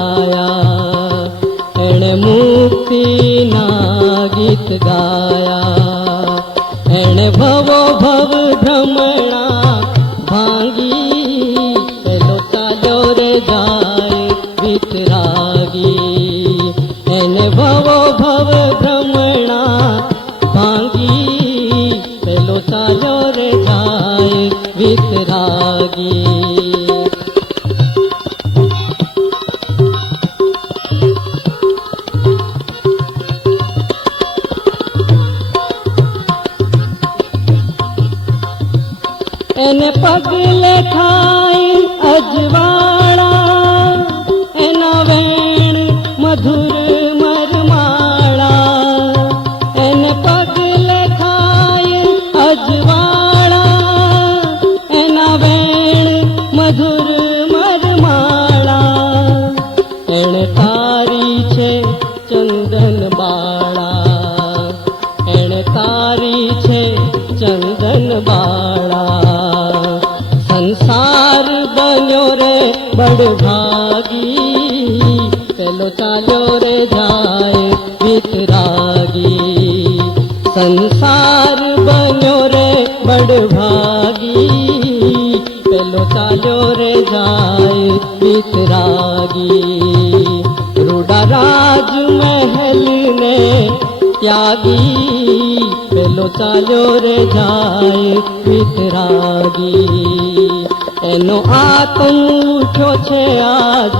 ગાયા, એણે મુક્તિના ગીત ગાયા, એણે ભવો ભવ ભ્રમણા ભાંગી, પેલો ચાલ્યો રે જાય વિતરાગી, એને ભવો ભવ ભ્રમણા ભાંગી, પેલો ચાલ્યો રે જાય વિતરાગી. એને પગલે થાય અજવાળા, એના વેણ મધુર મરમાળા, એને પગલે થાય અજવાળા, એના વેણ મધુર મરમાળા, એણે તારી છે ચંદન બાળા, એણે તારી છે ચંદન બાળા, સંસાર બન્યો રે બડભાગી, પેલો ચાલ્યો રે જાય વિતરાગી, સંસાર બન્યો રે બડભાગી, પેલો ચાલ્યો રે જાય વિતરાગી. રૂડા રાજ મહેલ ને ત્યાગી, પેલો ચાલ્યો રે જાય વિતરાગી, એનો આત્મ ઉઠ્યો છે આજ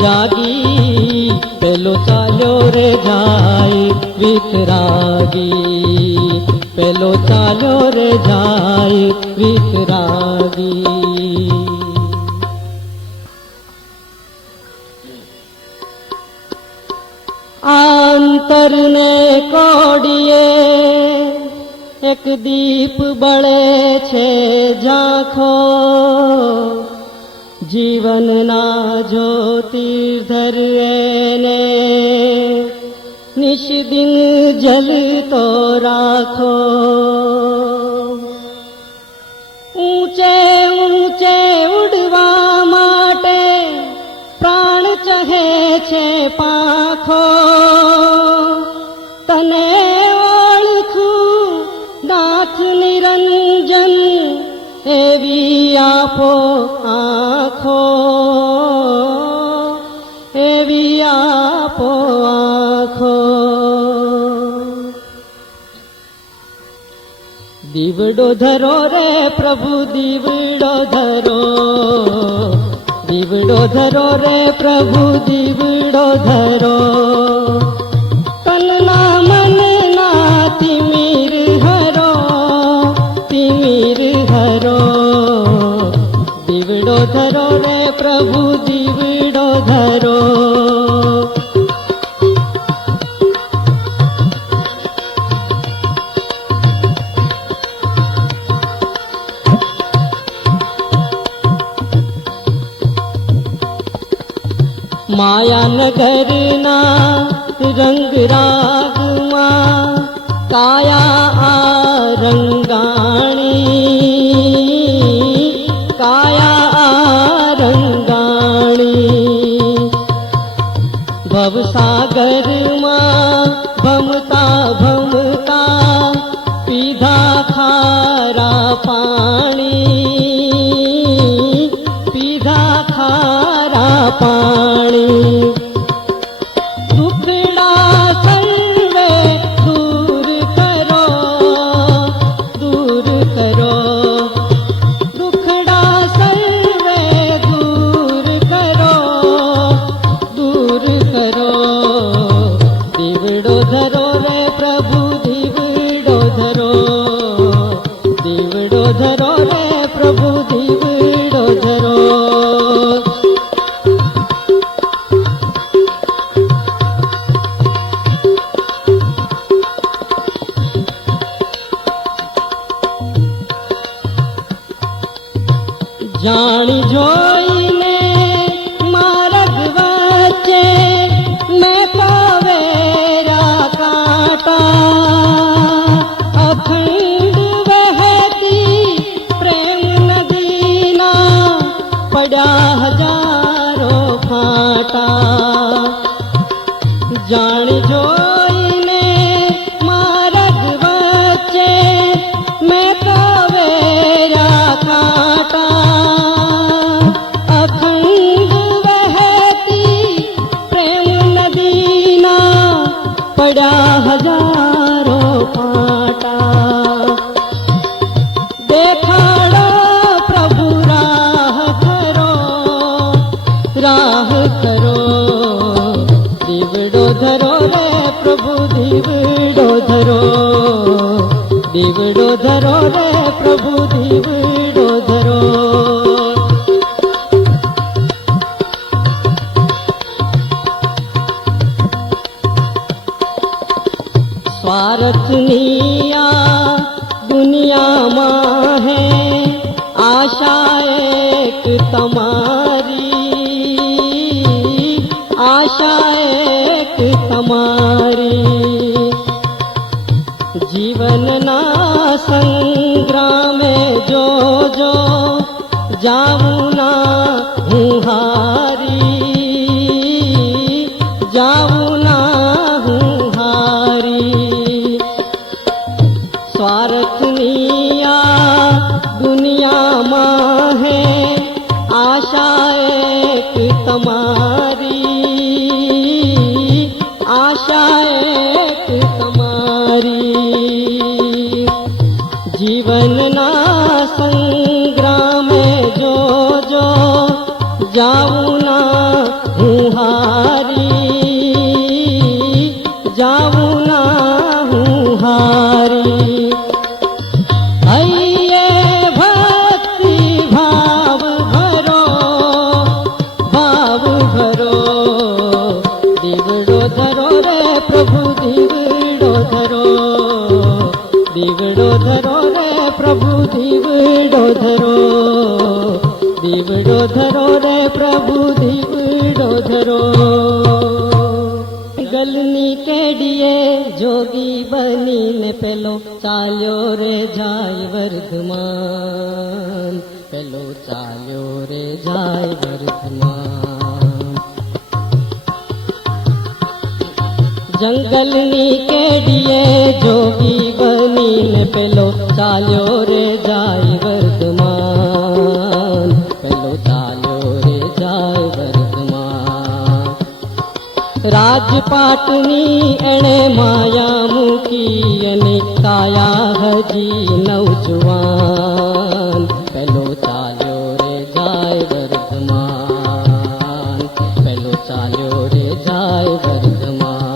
જાગી, પેલો ચાલ્યો રે જાય વિતરાગી, પેલો ચાલ્યો રે જાય વિતરાગી. આંતરને કોડીએ એક દીપ બળે છે ઝાંખો, જીવનના જ્યોતિર્ધર એને નિશદિન જલતો રાખો. ઊંચે ઊંચે ઉડવા માટે પ્રાણ ચહે છે પાંખો, તને ઓળખું નાથ નિરંજન, એવી આપો આંખો, એવી આપો આંખો. દીવડો ધરો રે પ્રભુ દીવડો ધરો, દીવડો ધરો રે પ્રભુ દીવડો ધરો, તનના મનના તિમિર હરો, તિમિર હરો. દીવડો ધરો રે પ્રભુ દીવડો ધરો. માયાનગરના રંગ રાગમાં કાયા આ રંગાણી, કાયા આ રંગાણી. ભવસાગરમાં ભમતા ભમતા પીધા ખારા પાણી, પીધા ખારા પાણી. દુખડા સર્વે દૂર કરો, દૂર કરો. દુખડા સર્વે દૂર કરો, દૂર કરો. દીવડો ધરો રે પ્રભુ દીવડો ધરો, દીવડો ધરો રે પ્રભુ દીવડો ધરો. જાણી જોઈને માર્ગ વચ્ચે મેં પાવેરા કાંટા, અખંડ વહેતી પ્રેમ નદીના પડ્યા હજારો ફાંટા. જાણ જોઈને માર્ગ વચ્ચે મેં કવેરા કાંટા અખંડ વહેતી પ્રેમ નદીના પડ્યા હજારો પાટા દેખાડો પ્રભુ રાહ કરો દીવડો ધરો રે પ્રભુ દીવડો ધરો દીવડો ધરો રે પ્રભુ દીવડો ધરો સ્વાર્થની આ દુનિયામાં હે આશા એક તમારી આશા એક તમારી જીવનના સંગ્રામે જો જાઉં ના હું હારી જાઉં ના હું હારી સ્વાર્થની આ દુનિયામાં હે આશા એક તમારી આશા એક તમારી જીવનના સંગ્રામે જો જાઉં ના હું હારી જાઉં ના હું હારી હૈયે ભક્તિ ભાવ ભરો દીવડો ધરો રે પ્રભુ દીવડો ધરો દીવડો ધરો રે પ્રભુ દીવડો ધરો દીવડો ધરો રે પ્રભુ દીવડો ધરો ગલની કેડીએ જોગી બનીને પેલો ચાલ્યો રે જાય વર્ધમાન પેલો ચાલ્યો રે જાય વર્ધમાન જંગલની કેડીએ જોગી બનીને પેલો ચાલ્યો રે જાય વર્ધમાન પેલો ચાલ્યો રે જાય વર્ધમાન રાજપાટની એણે માયા મૂકી અને કાયા હજી નવજુવાન પેલો ચાલ્યો રે જાય વર્ધમાન પેલો ચાલ્યો રે જાય વર્ધમાન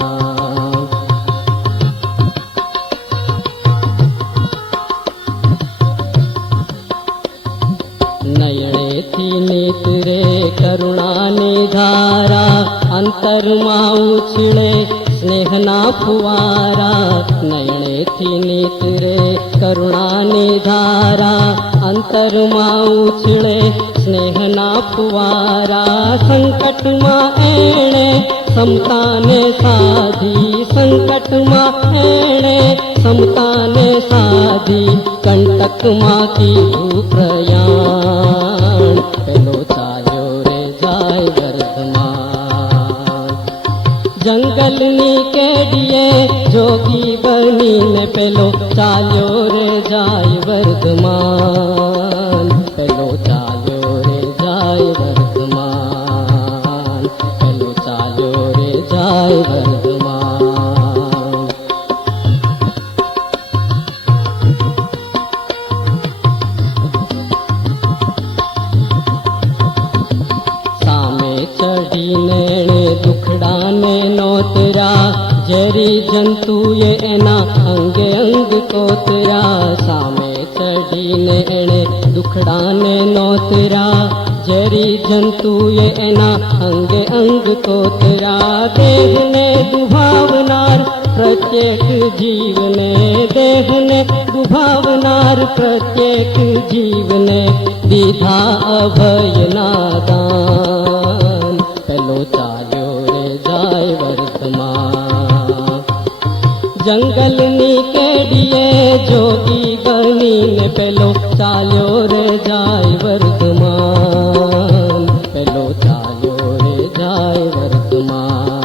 નયણેથી નેત્રે કરુણાની ધારા અંતરમાં ઉછળે સ્નેહના ફુવારા નયણેથી નેત્રે કરુણાની ધારા અંતરમાં ઉછળે સ્નેહના ફુવારા સંકટમાં એણે સમતાને સાધી સંકટમાં એણે સમતાને સાધી કંટકમાં કીધું પ્રયાણ પેલો ચાલ્યો રે જાય વર્ધમાન જંગલની કેડીએ જોગી બનીને પેલો ચાલ્યો રે જાય વર્ધમાન પેલો ચાલ્યો રે જાય વર્ધમાન પેલો ચાલ્યો રે જાય વર્ધમાન સામે ચડીને એણે દુખડાને નોતરા ઝેરી જંતુએ એના અંગે અંગ કોતરા સામે ચડીને એણે દુખડાને નોતરા ઝેરી જંતુએ એના અંગે અંગ કોતરા દેહને દુભાવનાર પ્રત્યેક જીવને દેહને દુભાવનાર પ્રત્યેક જીવને દીધા અભયના દાન પેલો ચાલ્યો રે જાય વર્ધમાન જંગલની કેડીએ જોગી બનીને પેલો ચાલ્યો રે જાય વર્ધમાન પેલો ચાલ્યો રે જાય વર્ધમાન